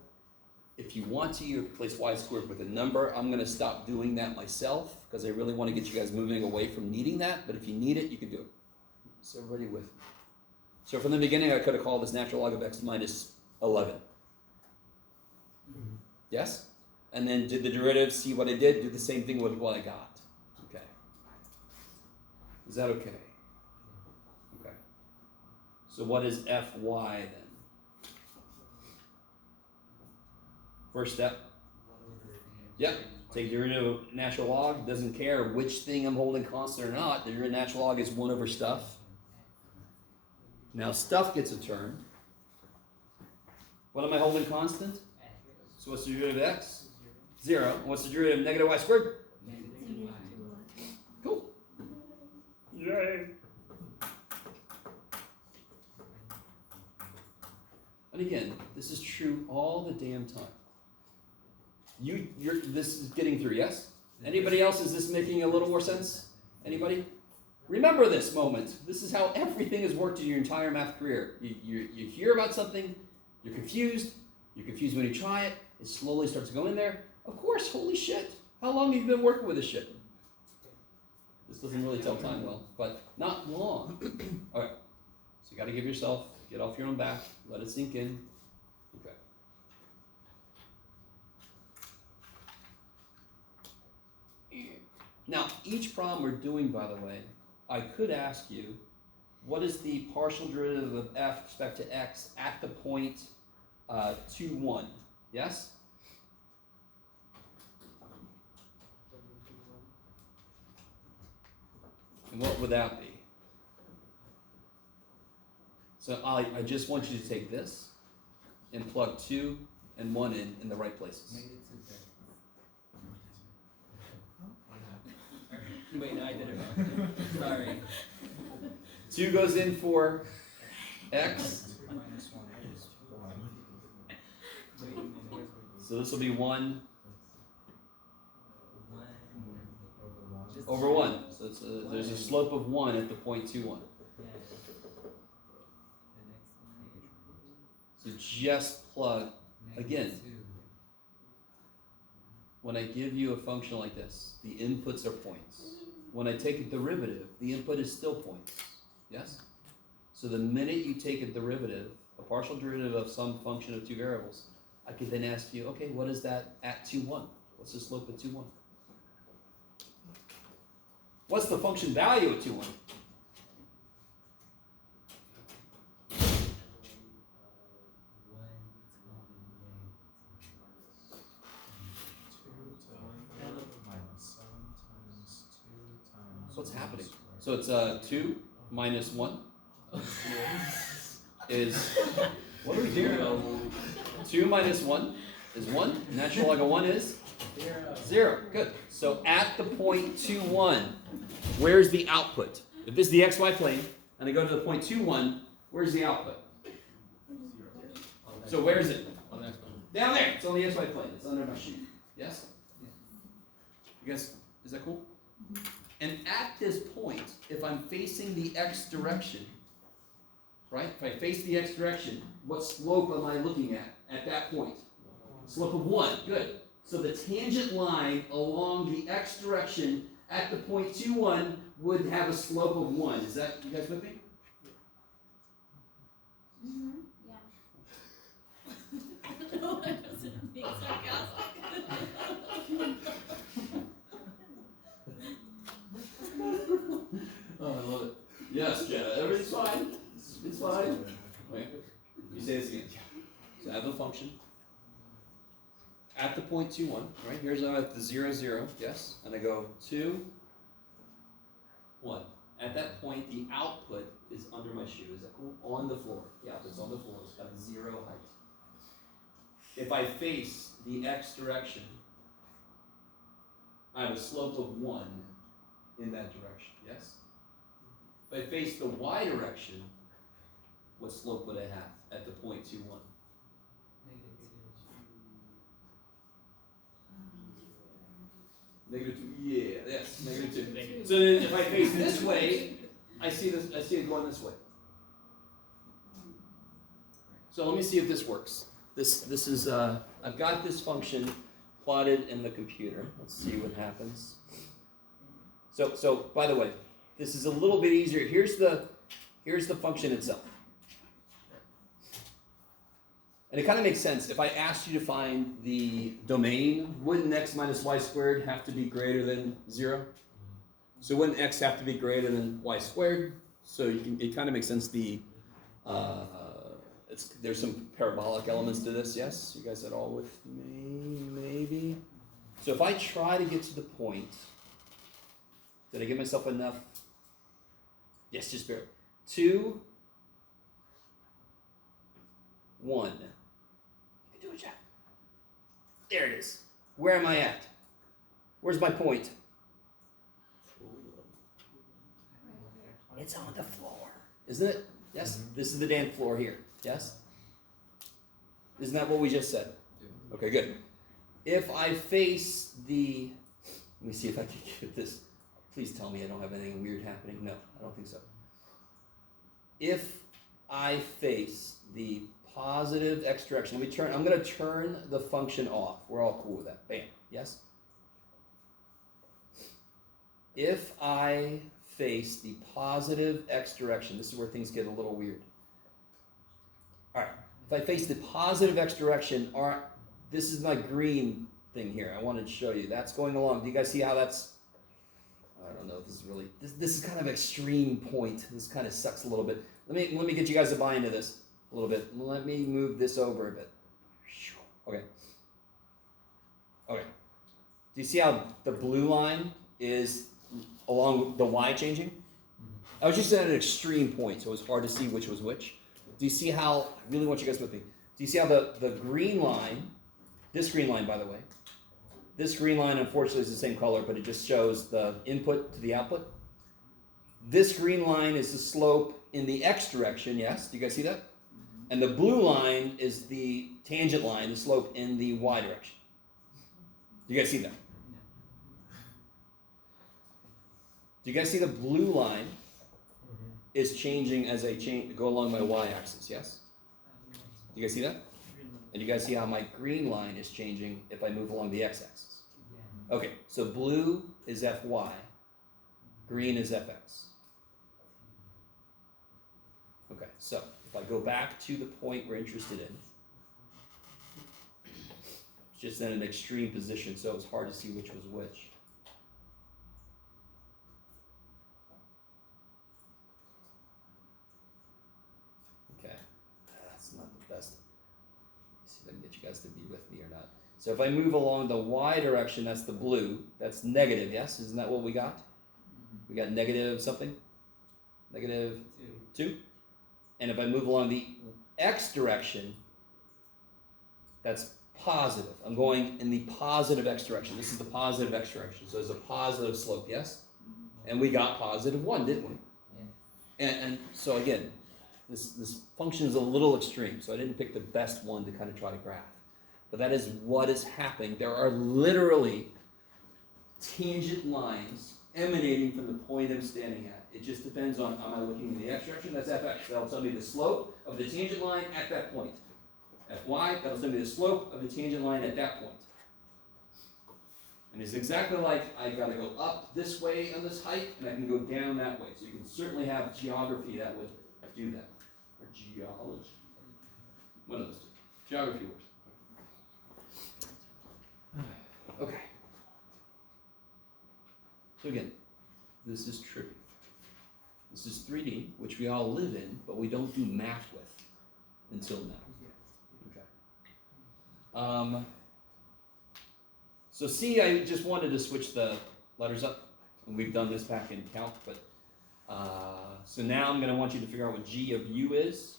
If you want to, you replace y squared with a number. I'm going to stop doing that myself because I really want to get you guys moving away from needing that, but if you need it, you can do it. So everybody with me? So from the beginning, I could have called this natural log of x minus 11. Yes? And then did the derivative, see what I did, do the same thing with what I got. Okay. Is that okay? Okay. So what is fy then? First step. Yep. Take the derivative of natural log. Doesn't care which thing I'm holding constant or not. The derivative of natural log is 1 over stuff. Now stuff gets a turn. What am I holding constant? So what's the derivative of x? 0. And what's the derivative of negative y squared? Cool. Yay. And again, this is true all the damn time. This is getting through, yes? Anybody else, is this making a little more sense? Anybody? Remember this moment. This is how everything has worked in your entire math career. You hear about something, you're confused when you try it, it slowly starts to go in there. Of course, holy shit. How long have you been working with this shit? This doesn't really tell time well, but not long. All right, so you got to give yourself, get off your own back, let it sink in. Okay. Now, each problem we're doing, by the way, I could ask you, what is the partial derivative of f with respect to x at the point 2, 1? Yes? And what would that be? So I just want you to take this and plug 2 and 1 in the right places. Wait, no, I did it wrong. Sorry. 2 goes in for x. So this will be 1 over 1. So there's a slope of 1 at the point 2, 1. So just plug, again, when I give you a function like this, the inputs are points. When I take a derivative, the input is still points. Yes? So the minute you take a derivative, a partial derivative of some function of 2 variables, I could then ask you, okay, what is that at 2, 1? What's the slope at 2, 1? What's the function value at 2, 1? What's happening? So it's 2 minus 1 is, what are we doing? 2 minus 1 is 1. Natural log of 1 is 0. Good. So at the point 2, 1, where's the output? If this is the xy plane, and I go to the point 2, 1, where's the output? So where is it? Down there. It's on the xy plane. It's under my sheet. Yes? You guys, is that cool? And at this point, if I'm facing the x direction, right? If I face the x direction, what slope am I looking at that point? Slope of 1, good. So the tangent line along the x direction at the point 2, 1 would have a slope of 1. Is that, you guys with me? Mm-hmm. Yeah. No, I wasn't being sarcastic. Oh, I love it. Yes, Jenna, everything's fine. It's fine. Wait, you say this again. So I have a function at the point 2, 1, right? Here's at the 0, 0, yes? And I go 2, 1. At that point, the output is under my shoe. Is that cool? On the floor. Yeah, it's on the floor. It's got 0 height. If I face the x direction, I have a slope of 1 in that direction, yes? If I face the y direction, what slope would I have at the point 2, 1? -2. -2, yeah, yes, -2. So then if I face this way, I see it going this way. So let me see if this works. This is, I've got this function plotted in the computer. Let's see what happens. So by the way, this is a little bit easier. Here's the function itself. And it kind of makes sense. If I asked you to find the domain, wouldn't x minus y squared have to be greater than 0? So wouldn't x have to be greater than y squared? So it kind of makes sense. There's some parabolic elements to this, yes? You guys at all with me, maybe? So if I try to get to the point, did I give myself enough? Yes, just barely. 2, 1. You can do it, Jack. There it is. Where am I at? Where's my point? It's on the floor. Isn't it? Yes? This is the damn floor here. Yes? Isn't that what we just said? Okay, good. If I face the... Let me see if I can get this. Please tell me I don't have anything weird happening. No, I don't think so. If I face the positive x direction, I'm going to turn the function off. We're all cool with that. Bam. Yes? If I face the positive x direction, this is where things get a little weird. All right, if I face the positive x direction, this is my green thing here. I wanted to show you. That's going along. Do you guys see how that's, I don't know if this is really, this is kind of extreme point. This kind of sucks a little bit. Let me get you guys to buy into this a little bit. Let me move this over a bit. Okay. Okay. Do you see how the blue line is along the y changing? I was just at an extreme point, so it was hard to see which was which. Do you see how, I really want you guys with me. Do you see how the green line, this green line by the way, this green line unfortunately is the same color, but it just shows the input to the output. This green line is the slope in the x direction, yes? Do you guys see that? And the blue line is the tangent line, the slope in the y direction. Do you guys see that? Do you guys see the blue line is changing as I go along my y-axis, yes? Do you guys see that? And you guys see how my green line is changing if I move along the x-axis? Okay, so blue is Fy, green is Fx. Okay, so if I go back to the point we're interested in, it's just in an extreme position, so it's hard to see which was which. Okay, that's not the best. Let's see if I can get you guys to be with me or not. So if I move along the y direction, that's the blue. That's negative, yes? Isn't that what we got? We got negative something? Negative 2. And if I move along the x direction, that's positive. I'm going in the positive x direction. This is the positive x direction. So there's a positive slope, yes? And we got positive 1, didn't we? And so again, this function is a little extreme, so I didn't pick the best one to kind of try to graph. But that is what is happening. There are literally tangent lines emanating from the point I'm standing at It just depends on, am I looking in the x direction? That's fx. That'll tell me the slope of the tangent line at that point. Fy, that'll tell me the slope of the tangent line at that point. And it's exactly like I gotta go up this way on this height, and I can go down that way. So you can certainly have geography that would do that. Or geology. One of those two. Geography works. Okay. So again, this is tricky. This is 3D, which we all live in, but we don't do math with until now. Okay. So C, I just wanted to switch the letters up, and we've done this back in calc, but so now I'm going to want you to figure out what G of U is.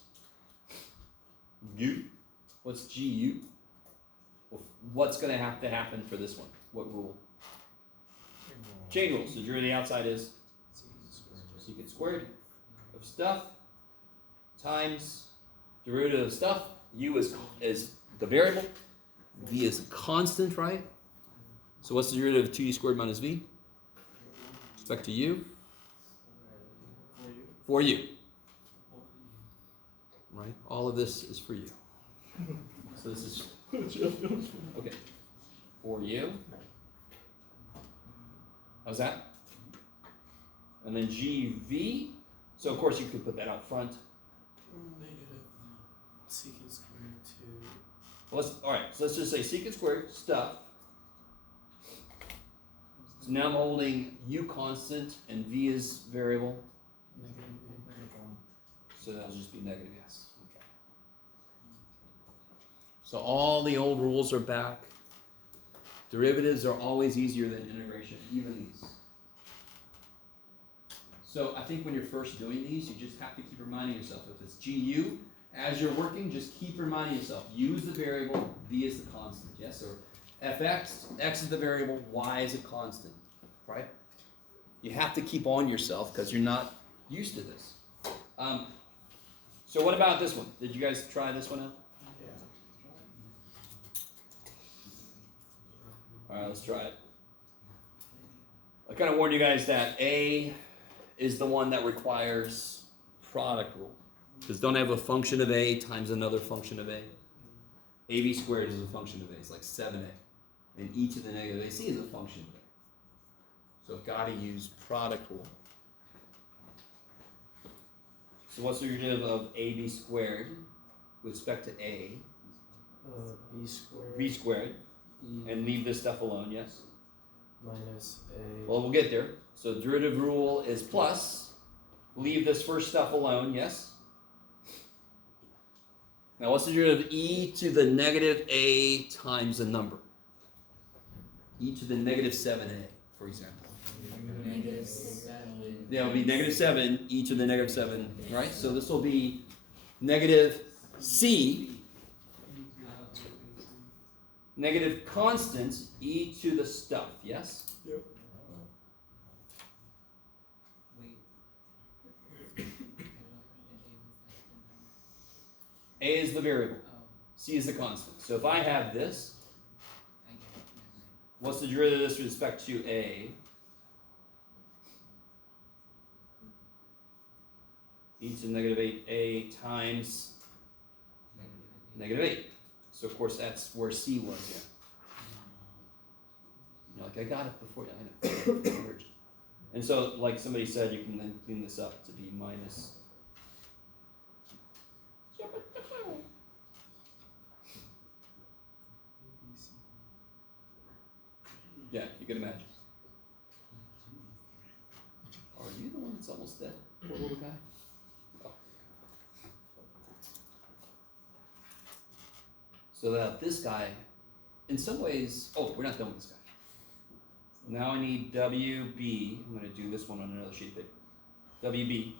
U. What's GU? Well, what's going to have to happen for this one? What rule? Chain rule. So the derivative of the outside is secant squared of stuff times derivative of stuff. U is the variable. V is a constant, right? So what's the derivative of 2u squared minus v? With respect to u? For u. Right? All of this is for you. So this is okay. For u. How's that? And then gv. So of course you could put that out front. Negative secant squared 2. Well, so let's just say secant squared stuff. So now I'm holding u constant and v is variable. So that'll just be negative, yes. Okay. So all the old rules are back. Derivatives are always easier than integration, even these. So I think when you're first doing these, you just have to keep reminding yourself, if it's GU, as you're working, just keep reminding yourself, U is the variable, V is the constant, yes? Or fx, x is the variable, y is a constant, right? You have to keep on yourself because you're not used to this. So what about this one? Did you guys try this one out? All right, let's try it. I kind of warned you guys that A is the one that requires product rule. Because don't have a function of A times another function of A. AB squared is a function of A. It's like 7A. And e to the negative AC is a function of A. So I've got to use product rule. So what's the derivative of AB squared with respect to A? B squared. B squared. E And leave this stuff alone, yes? minus A. Well, we'll get there. So derivative rule is plus. Leave this first stuff alone, yes? Now what's the derivative of e to the negative a times a number? E to the negative 7a, for example. Negative 7. Yeah, it'll be negative 7, e to the negative 7, right? So this will be negative c, negative constant, e to the stuff, yes? A is the variable, c is the constant. So if I have this, what's the derivative of this with respect to a? E to the negative 8a times negative 8. So of course that's where c was, yeah. You're like, I got it before you, I know. And so, like somebody said, you can then clean this up to be minus. Yeah, you can imagine. Are you the one that's almost dead? Poor little guy? Oh. So that this guy, in some ways, oh, we're not done with this guy. Now I need WB. I'm going to do this one on another sheet of paper. WB.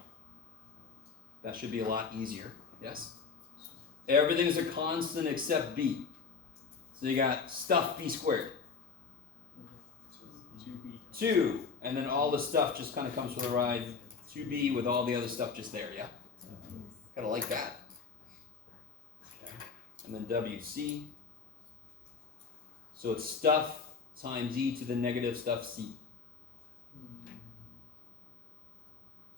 That should be a lot easier. Yes? Everything is a constant except B. So you got stuff B squared. 2, and then all the stuff just kind of comes for the ride. 2b with all the other stuff just there, yeah? Kind of like that. Okay. And then wc. So it's stuff times e to the negative stuff c.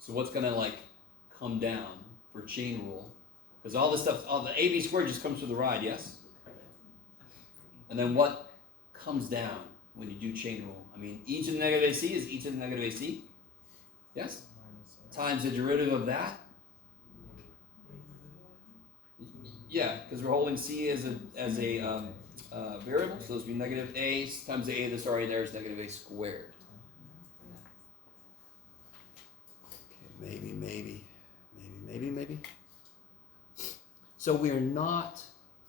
So what's gonna like come down for chain rule? Because all this stuff, all the AB squared just comes through the ride, yes? And then what comes down when you do chain rule? I mean, e to the negative AC is e to the negative AC. Yes? Times the derivative of that. Yeah, because we're holding C as a variable, so this would be negative A times the A that's already there is negative A squared. Okay, maybe. So we are not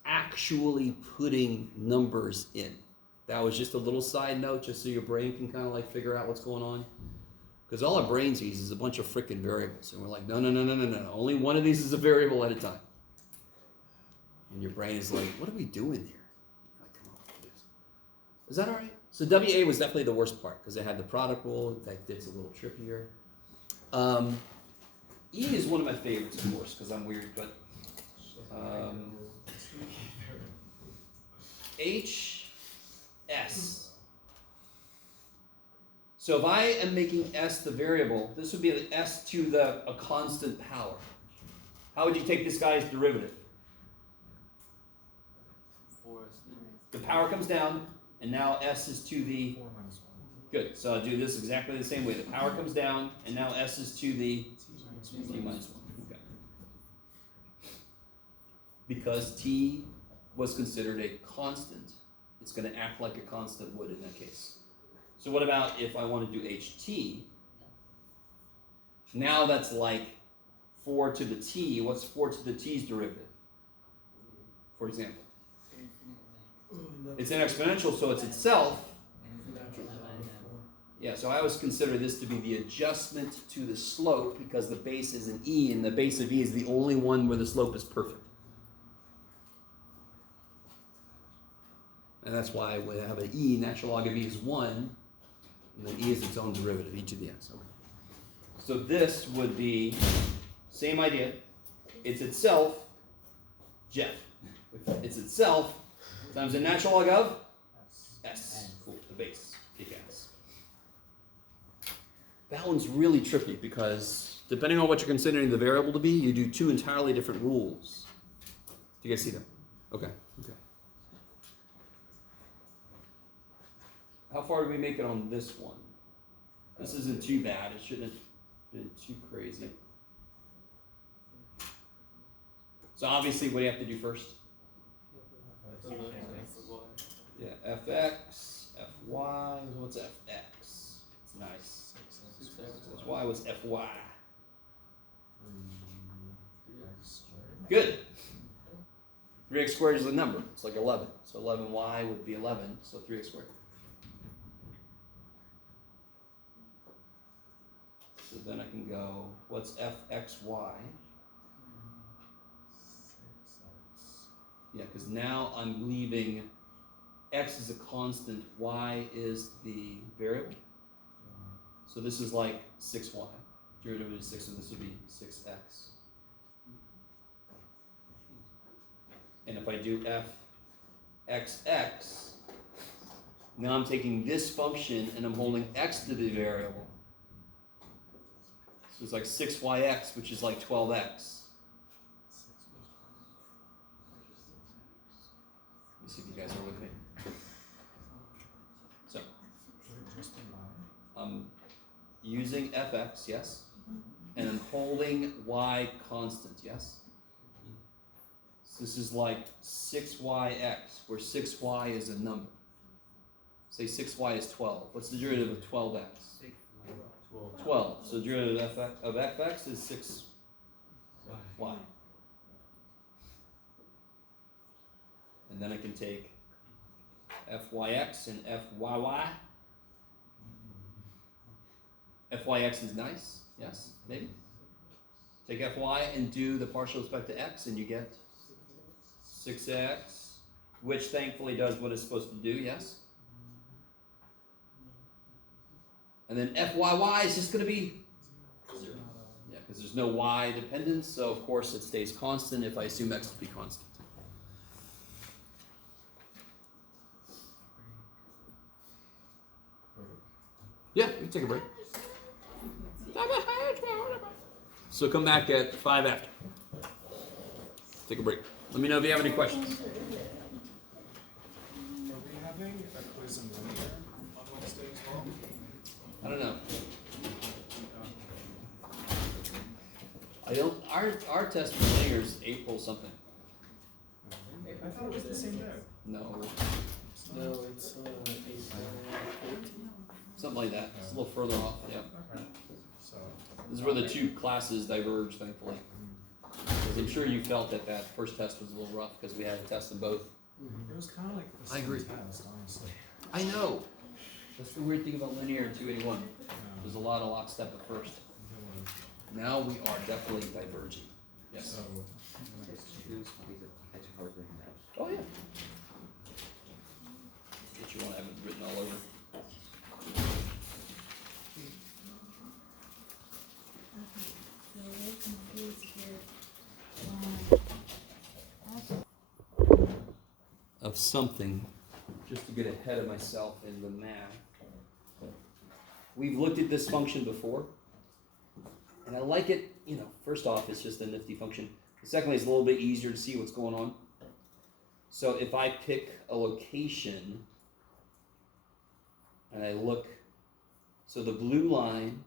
actually putting numbers in. That was just a little side note, just so your brain can kind of like figure out what's going on. Because all our brain sees is a bunch of freaking variables. And we're like, no. Only one of these is a variable at a time. And your brain is like, what are we doing here? Like, come on, please. Is that all right? So WA was definitely the worst part because it had the product rule. In fact, it's a little trippier. E is one of my favorites, of course, because I'm weird. But H, S. So if I am making S the variable, this would be an S to a constant power. How would you take this guy's derivative? The power comes down, and now S is to the... Good, so I'll do this exactly the same way. The power comes down, and now S is to the T minus 1. Okay. Because T was considered a constant, it's going to act like a constant would in that case. So what about if I want to do HT? Now that's like 4 to the T. What's 4 to the T's derivative, for example? It's an exponential, so it's itself. Yeah, so I always consider this to be the adjustment to the slope because the base is an E, and the base of E is the only one where the slope is perfect. And that's why we have an E, natural log of E is 1, and then E is its own derivative, e to the x. Okay. So this would be, same idea, it's itself, Jeff. It's itself times the natural log of S. Cool, the base, kick ass. That one's really tricky because depending on what you're considering the variable to be, you do 2 entirely different rules. Do you guys see them? Okay. How far did we make it on this one? This isn't too bad. It shouldn't have been too crazy. So obviously, what do you have to do first? Yeah, fx, fy. What's fx? It's nice. Y was fy. Good. 3x squared is a number. It's like 11. So 11y would be 11. So 3x squared. So then I can go, what's fxy? Yeah, because now I'm leaving x is a constant, y is the variable. So this is like 6y. Derivative is 6, so this would be 6x. And if I do fxx, now I'm taking this function and I'm holding x to the variable. So it's like 6yx, which is like 12x. Let me see if you guys are with me. So, I'm using fx, yes? And I'm holding y constant, yes? So this is like 6yx, where 6y is a number. Say 6y is 12. What's the derivative of 12x? 12. So the derivative of fx is 6y. And then I can take fyx and fyy. Fyx is nice, yes, maybe. Take fy and do the partial with respect to x, and you get 6x, which thankfully does what it's supposed to do, yes? And then fyy is just going to be 0. Yeah, because there's no y dependence, so of course it stays constant if I assume x to be constant. Yeah, we can take a break. So come back at 5 after. Take a break. Let me know if you have any questions. Are we having a quiz in linear on Wednesday as well? I don't know. I don't. Our test for linear is April something. I thought it was the same day. No, No, it's April 14th. something like that. It's a little further off. Yeah. Okay. So. This is where the two classes diverge, thankfully. Because I'm sure you felt that that first test was a little rough because we had to test them both. It was kind of like the I same agree. test, honestly. I know. That's the weird thing about linear 281. Yeah. There's a lot of lockstep at first. Now we are definitely diverging. Yes. So. Oh yeah. Get you want to have it written all over. So we're confused here. Of something, just to get ahead of myself in the math. We've looked at this function before, and I like it. You know, first off, it's just a nifty function. Secondly, it's a little bit easier to see what's going on. So if I pick a location and I look, so the blue line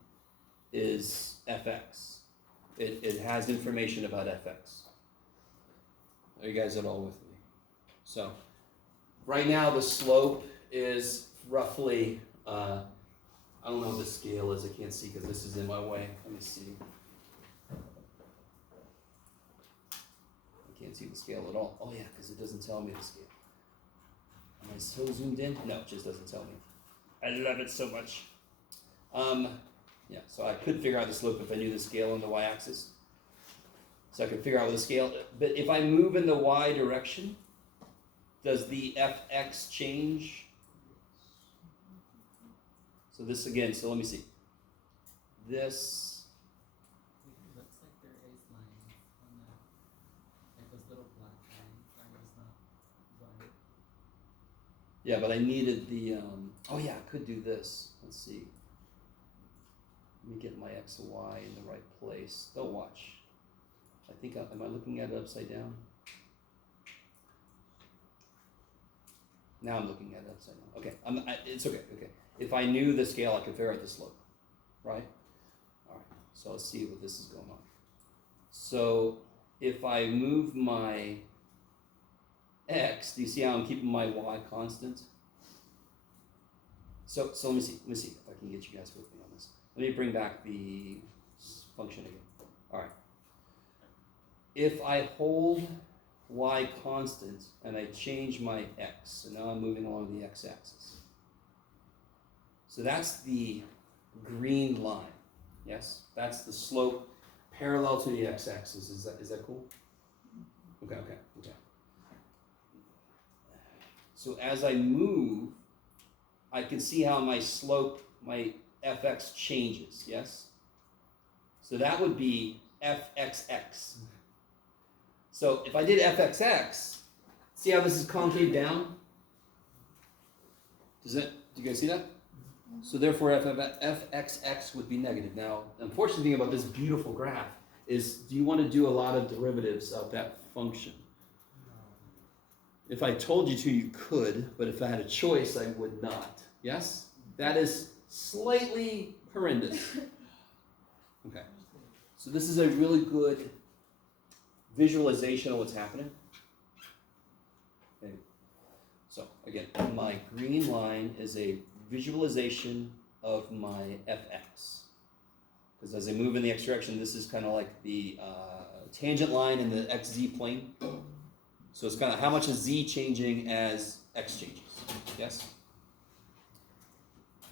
is fx. It has information about fx. Are you guys at all with me? So right now the slope is roughly, I don't know what the scale is, I can't see because this is in my way. Let me see. I can't see the scale at all. Oh yeah, because it doesn't tell me the scale. Am I so zoomed in? No, it just doesn't tell me. I love it so much. Yeah, so I could figure out the slope if I knew the scale on the y-axis. So I could figure out the scale. But if I move in the y direction, does the fx change? So this again, so let me see. This, It looks like there is lines on that. Like those little black lines. Line is not right. yeah, but I needed the, oh yeah, I could do this. Let's see. Let me get my x and y in the right place. Don't watch. I think, am I looking at it upside down? Now I'm looking at it upside down. Okay, it's okay, okay. If I knew the scale, I could figure out the slope, right? All right, so let's see what this is going on. So if I move my x, do you see how I'm keeping my y constant? So let me see if I can get you guys with me on this. Let me bring back the function again. All right. If I hold y constant and I change my x, so now I'm moving along the x-axis. So that's the green line, yes? That's the slope parallel to the x-axis. Is that cool? Okay. So as I move, I can see how my slope, my fx changes, yes? So that would be fxx. So if I did fxx, see how this is concave down? Do you guys see that? So therefore fxx would be negative. Now, the unfortunate thing about this beautiful graph is, do you want to do a lot of derivatives of that function? If I told you to, you could, but if I had a choice, I would not. Yes? That is slightly horrendous. Okay. So this is a really good visualization of what's happening. Okay. So again, my green line is a visualization of my fx. Because as I move in the x direction, this is kind of like the tangent line in the xz plane. So it's kind of how much is z changing as x changes. Yes?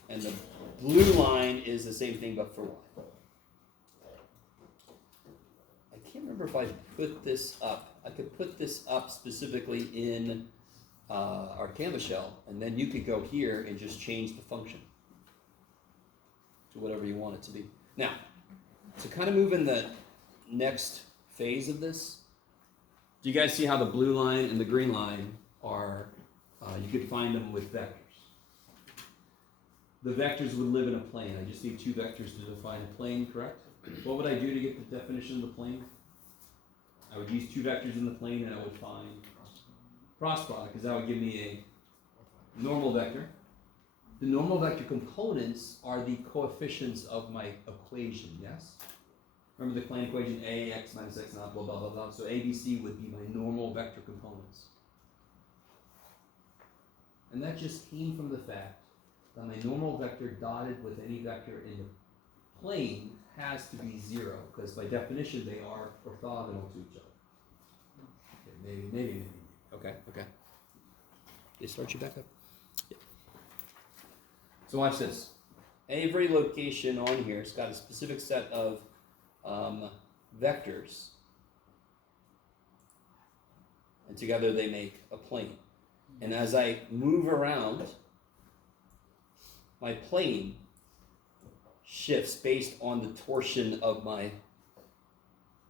And the blue line is the same thing but for y. I can't remember if I put this up. I could put this up specifically in our Canvas shell, and then you could go here and just change the function to whatever you want it to be. Now, to kind of move in the next phase of this, do you guys see how the blue line and the green line are, you could find them with vectors. The vectors would live in a plane. I just need two vectors to define a plane, correct? What would I do to get the definition of the plane? I would use two vectors in the plane and I would find cross product, because that would give me a normal vector. The normal vector components are the coefficients of my equation, yes? Remember the plane equation, a, x minus x naught, blah, blah, blah, blah. So a, b, c would be my normal vector components. And that just came from the fact that my normal vector dotted with any vector in the plane has to be 0, because by definition they are orthogonal to each other. Okay, maybe. Okay. They start you back up. Yeah. So watch this. Every location on here has got a specific set of vectors, and together they make a plane. And as I move around, my plane shifts based on the torsion of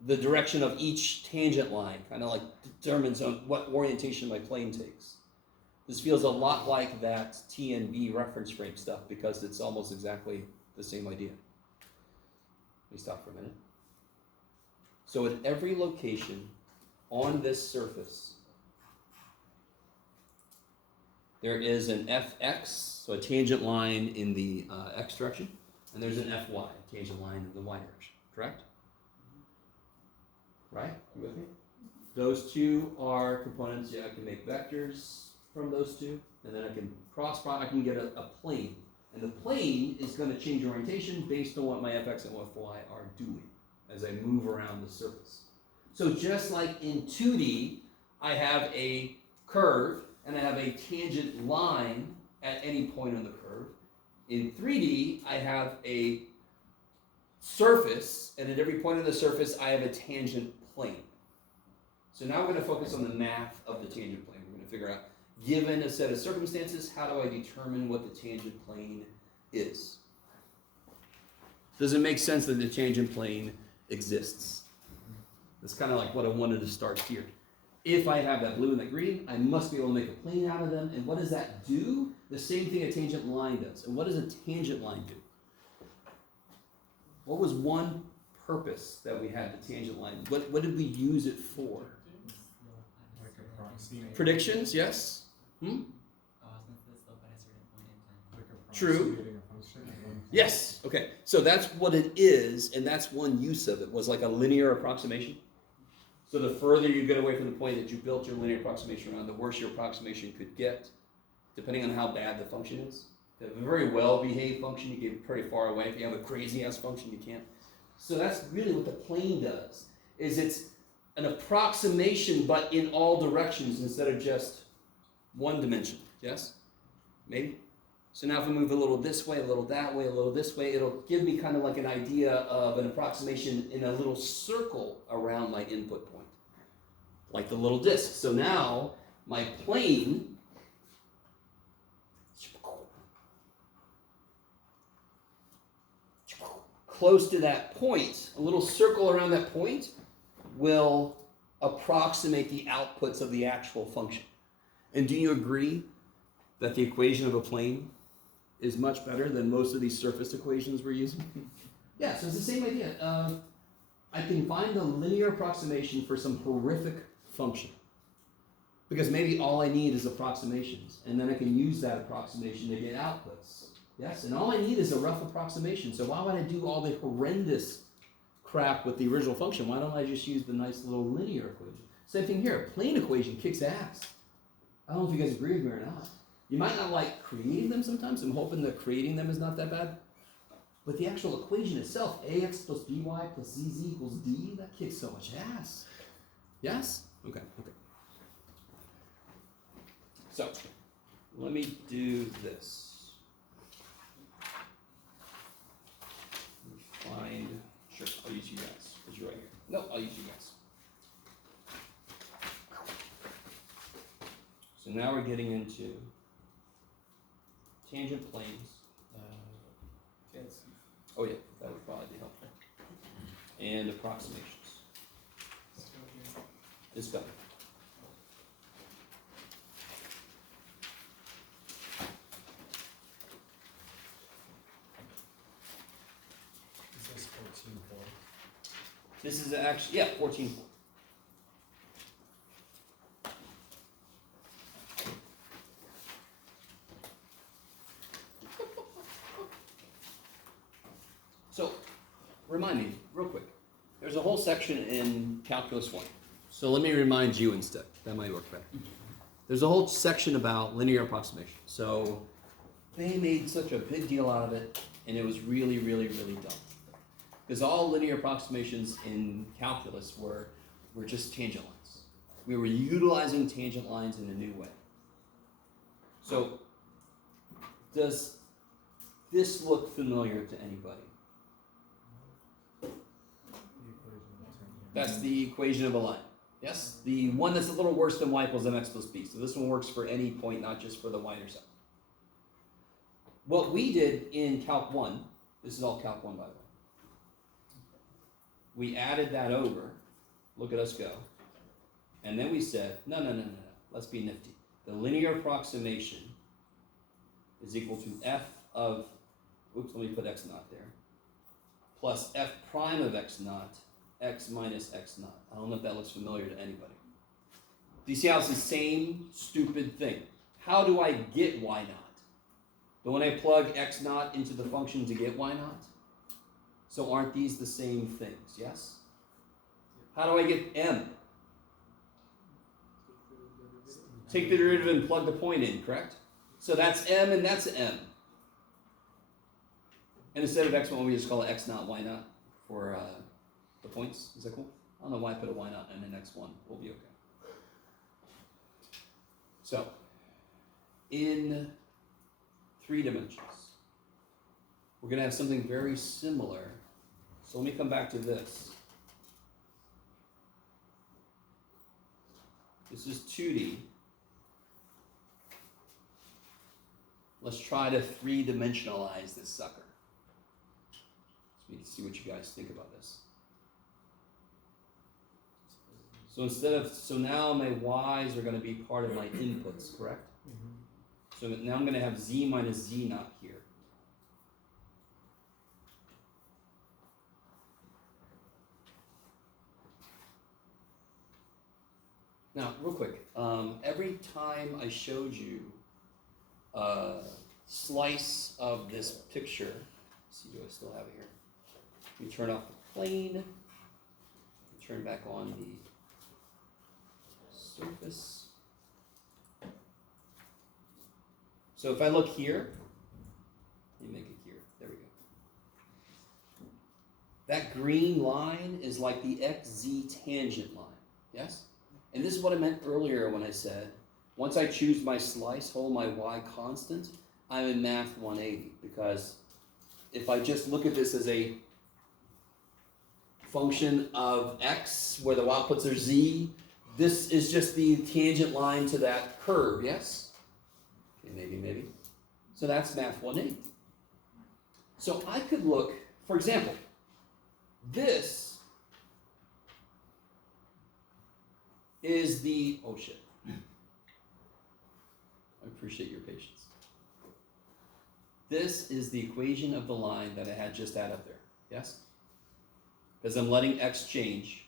the direction of each tangent line, kind of like determines on what orientation my plane takes. This feels a lot like that TNB reference frame stuff because it's almost exactly the same idea. Let me stop for a minute. So at every location on this surface, there is an fx, so a tangent line in the x direction, and there's an fy, a tangent line in the y direction, correct? Right? You with me? Those two are components. Yeah, I can make vectors from those two, and then I can cross product, I can get a plane. And the plane is going to change orientation based on what my fx and fy are doing as I move around the surface. So just like in 2D, I have a curve and I have a tangent line at any point on the curve. In 3D, I have a surface, and at every point on the surface, I have a tangent plane. So now we're going to focus on the math of the tangent plane. We're going to figure out, given a set of circumstances, how do I determine what the tangent plane is? Does it make sense that the tangent plane exists? That's kind of like what I wanted to start here. If I have that blue and that green, I must be able to make a plane out of them. And what does that do? The same thing a tangent line does. And what does a tangent line do? What was one purpose that we had the tangent line? What did we use it for? Like approximate. Predictions, yes? Oh, I was gonna say the slope at a certain point in time. Like True. approximating a function at one point. Yes. Okay. So that's what it is, and that's one use of it, was like a linear approximation. So the further you get away from the point that you built your linear approximation around, the worse your approximation could get, depending on how bad the function is. If you have a very well-behaved function, you get it pretty far away. If you have a crazy-ass function, you can't. So that's really what the plane does, is it's an approximation, but in all directions instead of just one dimension. Yes? Maybe? So now if I move a little this way, a little that way, a little this way, it'll give me kind of like an idea of an approximation in a little circle around my input point, like the little disk. So now my plane close to that point, a little circle around that point, will approximate the outputs of the actual function. And do you agree that the equation of a plane is much better than most of these surface equations we're using? Yeah, so it's the same idea. I can find a linear approximation for some horrific function, because maybe all I need is approximations, and then I can use that approximation to get outputs. Yes, and all I need is a rough approximation. So why would I do all the horrendous crap with the original function? Why don't I just use the nice little linear equation? Same thing here. Plane equation kicks ass. I don't know if you guys agree with me or not. You might not like creating them sometimes. I'm hoping that creating them is not that bad. But the actual equation itself, ax plus by plus zz equals d, that kicks so much ass. Yes? Okay. So, let me do this. Find, sure, I'll use you guys, because you're right here. No, I'll use you guys. So now we're getting into tangent planes. Oh yeah, that would probably be helpful. And approximations. It's better. It says 14.4. is actually, yeah, 14.4. So, remind me, real quick. There's a whole section in Calculus 1. So let me remind you instead. That might work better. There's a whole section about linear approximation. So they made such a big deal out of it, and it was really, really, really dumb. Because all linear approximations in calculus were just tangent lines. We were utilizing tangent lines in a new way. So does this look familiar to anybody? That's the equation of a line. Yes? The one that's a little worse than y equals mx plus b. So this one works for any point, not just for the y-intercept. What we did in Calc 1, this is all Calc 1 by the way, we added that over, look at us go, and then we said, no, let's be nifty. The linear approximation is equal to f of, oops, let me put x naught there, plus f prime of x naught, x minus x naught. I don't know if that looks familiar to anybody. Do you see how it's the same stupid thing? How do I get y naught? Don't I plug x naught into the function to get y naught? So aren't these the same things, yes? How do I get m? Take the derivative and plug the point in, correct? So that's m and that's m. And instead of x1, we just call it x naught, y naught for the points. Is that cool? I don't know why I put a y naught and an x1. We'll be okay. So, in 3 dimensions, we're going to have something very similar. So let me come back to this. This is 2D. Let's try to 3-dimensionalize this sucker. So we can see what you guys think about this. So now my y's are going to be part of my inputs, correct? So now I'm going to have z minus z naught here. Now, real quick, every time I showed you a slice of this picture, let's see, do I still have it here? We turn off the plane, turn back on the surface. So if I look here, let me make it here, there we go. That green line is like the xz tangent line, yes? And this is what I meant earlier when I said, once I choose my slice, hold my y constant, I'm in math 180, because if I just look at this as a function of x, where the outputs are z, this is just the tangent line to that curve, yes? Okay, maybe. So that's math 180. So I could look, for example, this is the, oh shit. I appreciate your patience. This is the equation of the line that I had just add up there, yes? Because I'm letting x change.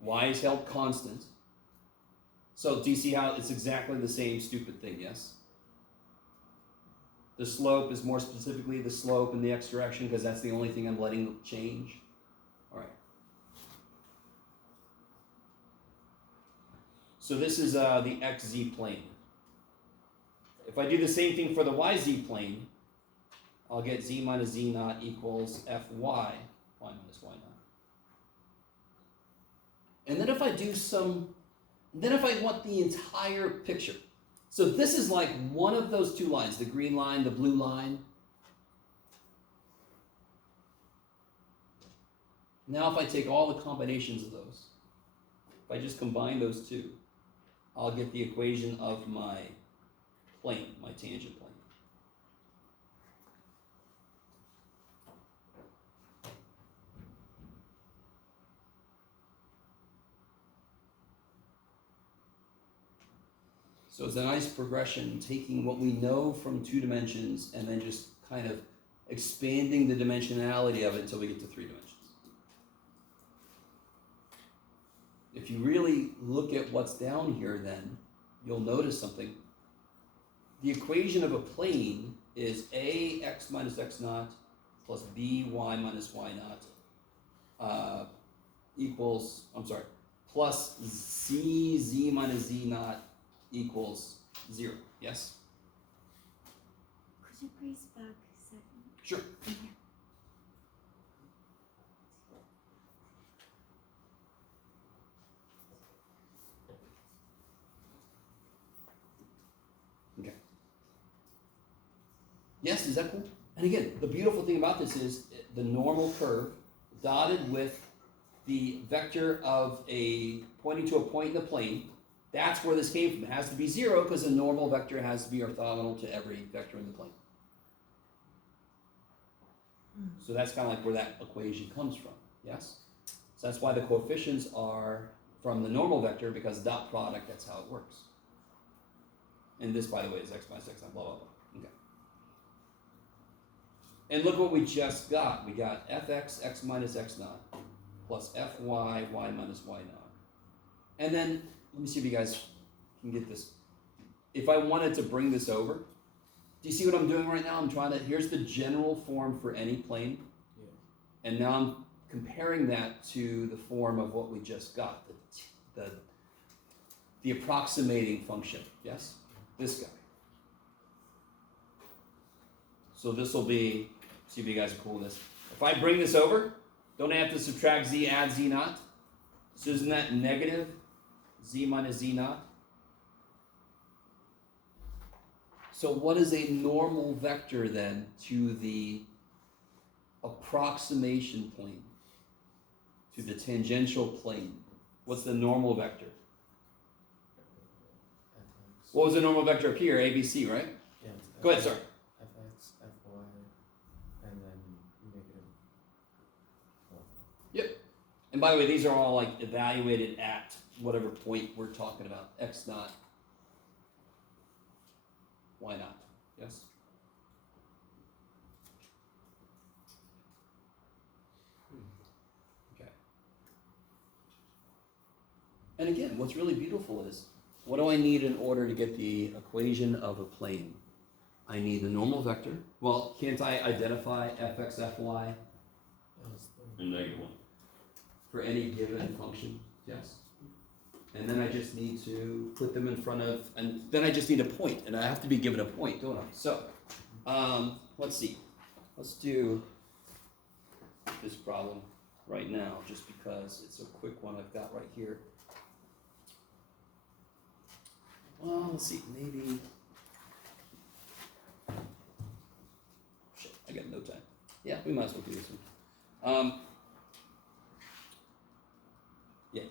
Y is held constant. So do you see how it's exactly the same stupid thing, yes? The slope is more specifically the slope in the x direction because that's the only thing I'm letting change. All right. So this is the xz plane. If I do the same thing for the yz plane, I'll get z minus z naught equals fy, y minus y naught. And then if I do then if I want the entire picture, so this is like one of those two lines, the green line, the blue line. Now if I take all the combinations of those, if I just combine those two, I'll get the equation of my plane, my tangent plane. So it's a nice progression, taking what we know from 2 dimensions and then just kind of expanding the dimensionality of it until we get to 3 dimensions. if you really look at what's down here, then you'll notice something. The equation of a plane is ax minus x naught plus by minus y naught equals, plus z minus z naught equals 0. Yes? Could you please back a second? Sure. Okay. Yes, is that cool? And again, the beautiful thing about this is the normal curve dotted with the vector of a pointing to a point in the plane. That's where this came from. It has to be 0 because the normal vector has to be orthogonal to every vector in the plane. So that's kind of like where that equation comes from, yes? So that's why the coefficients are from the normal vector, because dot product, that's how it works. And this, by the way, is x minus x naught, blah, blah, blah. Okay. And look what we just got. We got fx, x minus x naught, plus fy, y minus y naught. And then, let me see if you guys can get this. If I wanted to bring this over, do you see what I'm doing right now? I'm trying to, here's the general form for any plane. Yeah. And now I'm comparing that to the form of what we just got, the approximating function, yes? This guy. So this will be, see if you guys are cool with this. If I bring this over, don't I have to subtract z, add z naught? So isn't that negative z minus z naught? So what is a normal vector then to the approximation plane, to the tangential plane? What's the normal vector? fx. What was the normal vector up here? ABC, right? Yeah, it's Go ahead, sir. fx, fy, and then negative. And by the way, these are all like evaluated at whatever point we're talking about. X naught, Y naught, yes? Okay. And again, what's really beautiful is, what do I need in order to get the equation of a plane? I need the normal vector. Well, can't I identify fx, fy And -1 for any given function? Yes. And then I just need to put them in front of, and then I just need a point, and I have to be given a point, don't I? So, let's see. Let's do this problem right now, just because it's a quick one I've got right here. Well, let's see, maybe. Shit, I got no time. Yeah, we might as well do this one. Yeah.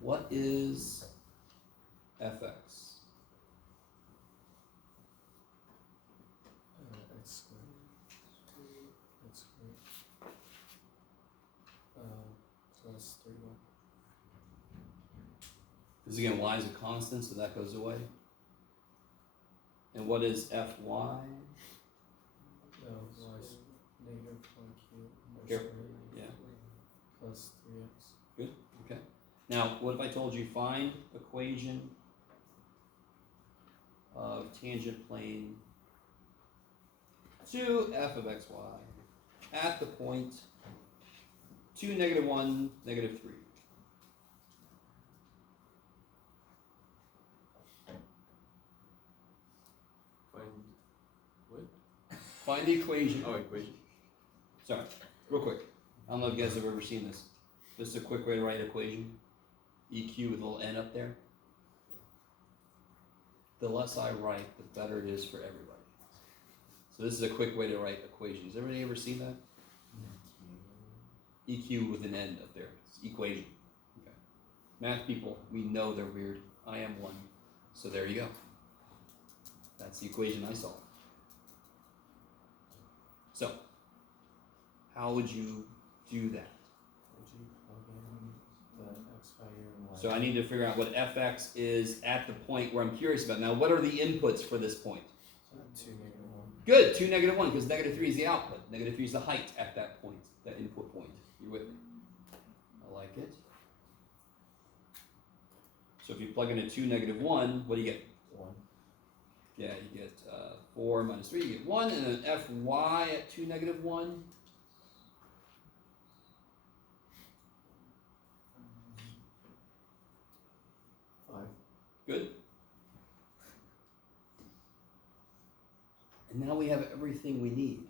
What is fx? x squared. X squared. So that's 3y. Because again, y is a constant, so that goes away. And what is fy? No, y is negative 1q Here. squared Yeah. plus 3x. Good. Okay. Now, what if I told you find equation of tangent plane to f of xy at the point 2, -1, -3? Find what? Find the equation. Oh, equation. Sorry, real quick. I don't know if you guys have ever seen this. This is a quick way to write equation. EQ with a little n up there. The less I write, the better it is for everybody. So this is a quick way to write equations. Everybody ever seen that? EQ with an n up there. It's equation. Okay. Math people, we know they're weird. I am one. So there you go. That's the equation I solved. So, how would you do that? So I need to figure out what fx is at the point where I'm curious about. Now, what are the inputs for this point? 2, -1. Good, 2, -1, because -3 is the output. -3 is the height at that point, that input point. You with me? I like it. So if you plug in a 2, -1, what do you get? 1. Yeah, you get 4 minus 3, you get 1, and then fy at 2, -1. Good. And now we have everything we need.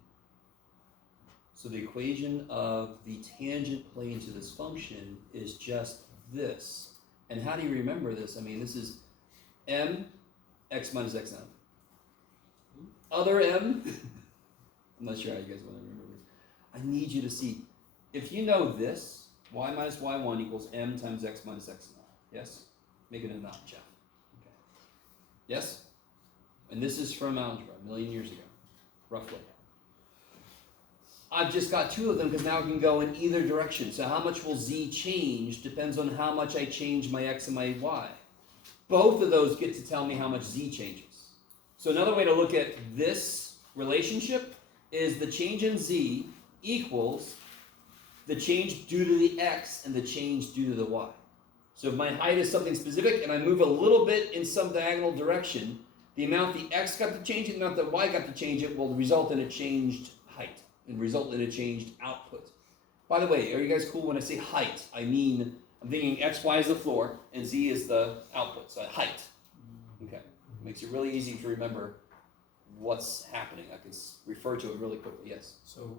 So the equation of the tangent plane to this function is just this. And how do you remember this? I mean, this is m x minus x now. Other m. I'm not sure how you guys want to remember this. I need you to see, if you know this, y minus y1 equals m times x minus x now. Yes? Make it a knot, Jeff. Okay. Yes? And this is from algebra, a million years ago, roughly. I've just got two of them because now I can go in either direction. So how much will z change depends on how much I change my x and my y. Both of those get to tell me how much z changes. So another way to look at this relationship is the change in z equals the change due to the x and the change due to the y. So if my height is something specific and I move a little bit in some diagonal direction, the amount the x got to change it, the amount the y got to change it will result in a changed height and result in a changed output. By the way, are you guys cool when I say height? I mean, I'm thinking x, y is the floor and z is the output, so height. Okay, makes it really easy to remember what's happening. I can refer to it really quickly, yes? So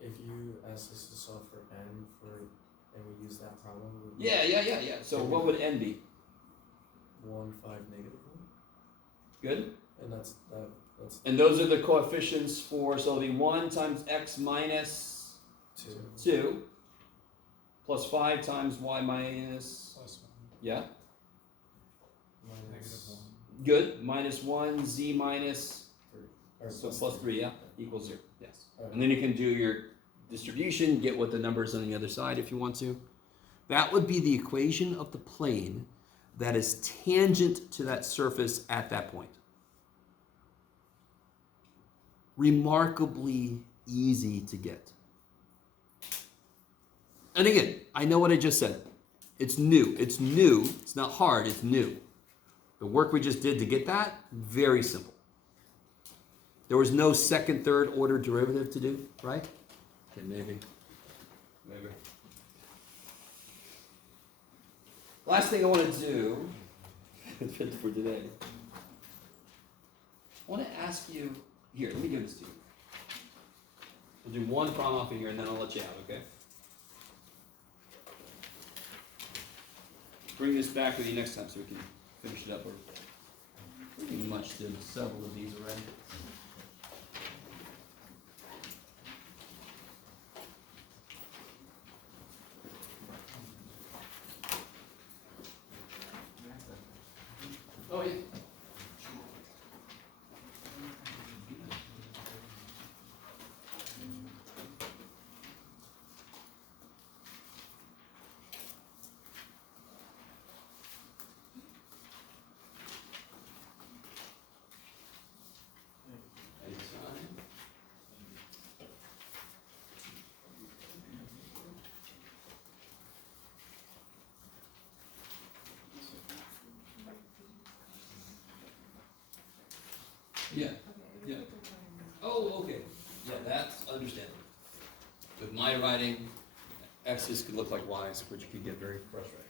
if you ask us to solve for n and we use that problem, would Yeah. So what would n be? 1, 5, -1. Good? And that's And those are the coefficients for, so it'll be 1 times x minus 2. 2 plus 5 times y minus, Plus 1. yeah, Minus -1. good, minus 1, z minus, 3. Or so plus 3, yeah, equals 0, yes. Okay. And then you can do your distribution, get what the numbers on the other side if you want to. That would be the equation of the plane that is tangent to that surface at that point. Remarkably easy to get. And again, I know what I just said. It's new. It's new. It's not hard. It's new. The work we just did to get that, very simple. There was no second, third order derivative to do, right? Okay, maybe. Last thing I want to do for today. I want to ask you, here, let me give this to you. We'll do one problem off of here and then I'll let you out, okay? Bring this back with you next time so we can finish it up. We're pretty much did several of these already. Oh, yeah. Anytime. Yeah. Yeah. Oh, okay. Yeah, that's understandable. With my writing, X's could look like Y's, which could get very frustrating.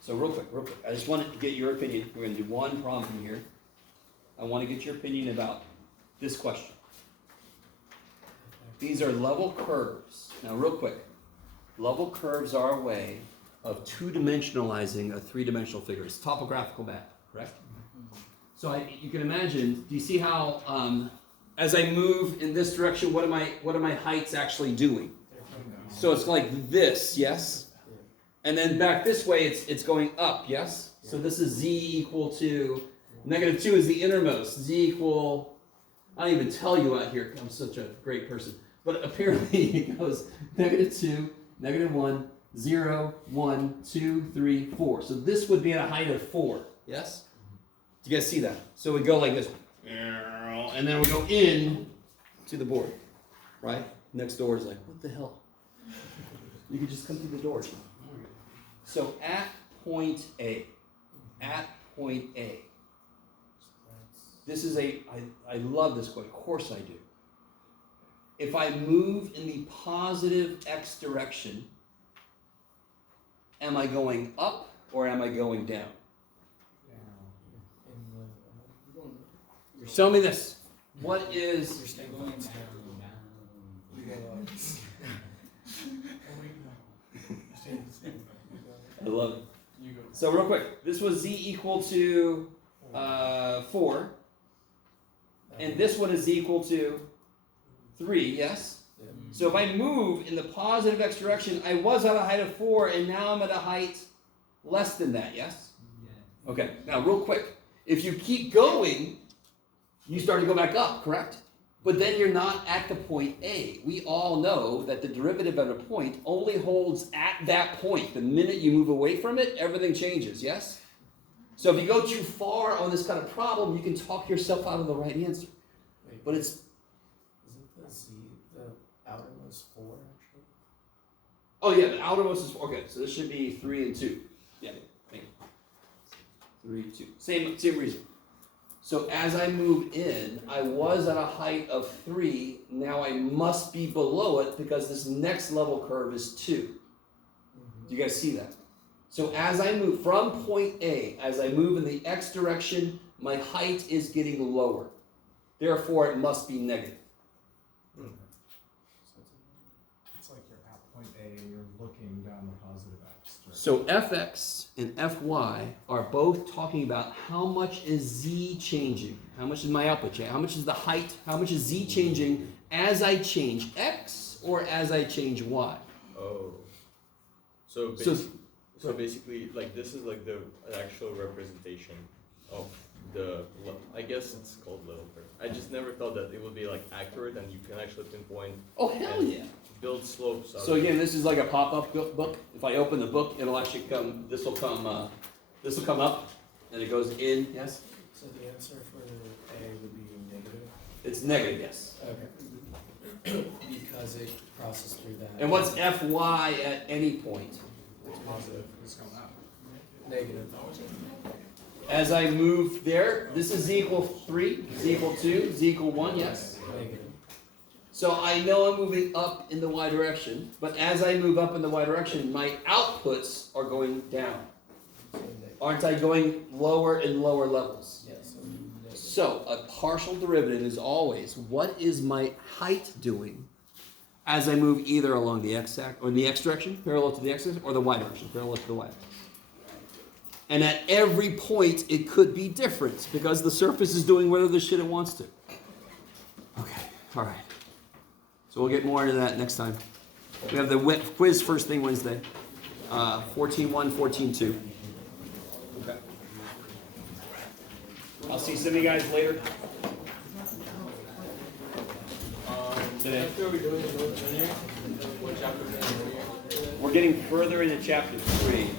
So real quick, I just want to get your opinion. We're going to do one problem from here. I want to get your opinion about this question. These are level curves. Now real quick, level curves are a way of two-dimensionalizing a three-dimensional figure. It's topographical map, correct? So you can imagine, do you see how as I move in this direction, what are my heights actually doing? So it's like this, yes? And then back this way, it's going up, yes? So this is z equal to, -2 is the innermost. Z equal, I don't even tell you out here, I'm such a great person. But apparently it goes -2, -1, 0, 1, 2, 3, 4. So this would be at a height of 4. Yes? Do you guys see that? So we go like this, and then we go in to the board, right? Next door is like, what the hell? You could just come through the door. So at point A, this is I love this quote, of course I do. If I move in the positive x direction, am I going up or am I going down? Show me this. What is... You're staying Going fixed. down. You go up. I love it. You go. So real quick, this was z equal to 4, and this one is z equal to 3, yes? Yeah. So if I move in the positive x direction, I was at a height of 4, and now I'm at a height less than that, yes? Yeah. Okay, now real quick, if you keep going, you start to go back up, correct? But then you're not at the point A. We all know that the derivative at a point only holds at that point. The minute you move away from it, everything changes, yes? So if you go too far on this kind of problem, you can talk yourself out of the right answer. Wait, But it's, isn't the z the outermost 4 actually? oh yeah, the outermost is, okay, so this should be 3 and 2. Yeah, thank you. 3, 2, same reason. So as I move in, I was at a height of 3, now I must be below it because this next level curve is 2. Do you guys see that? So as I move from point A, as I move in the x direction, my height is getting lower. Therefore, it must be negative. It's like you're at point A and you're looking down the positive x. direction. So fx and fy are both talking about how much is z changing? How much is my output changing? How much is the height? How much is z changing as I change x or as I change y? Oh. So, So- so basically, like this is like the actual representation of the, I guess it's called little curve. I just never thought that it would be like accurate and you can actually pinpoint, Oh, hell yeah. build slopes. out So of again, it. this is like a pop-up book. If I open the book, it'll actually come, this will come up and it goes in, yes? So the answer for A would be negative? It's negative, yes. Okay. Because it crosses through that. And what's fy at any point? It's positive, it's going up. Negative. As I move there, this is z equal 3, z equal 2, z equal 1, yes? Negative. So I know I'm moving up in the y direction, but as I move up in the y direction, my outputs are going down. So negative. Aren't I going lower and lower levels? Yes. So a partial derivative is always, what is my height doing as I move either along the x-axis, or in the x direction, parallel to the x-axis, or the y direction, parallel to the y-axis. And at every point, it could be different, because the surface is doing whatever the shit it wants to. Okay, all right. So we'll get more into that next time. We have the quiz first thing Wednesday. 14-1, 14-2. Okay. I'll see some of you guys later. Today. After we're doing the notes linear, what chapter are we doing? We're getting further into chapter 3.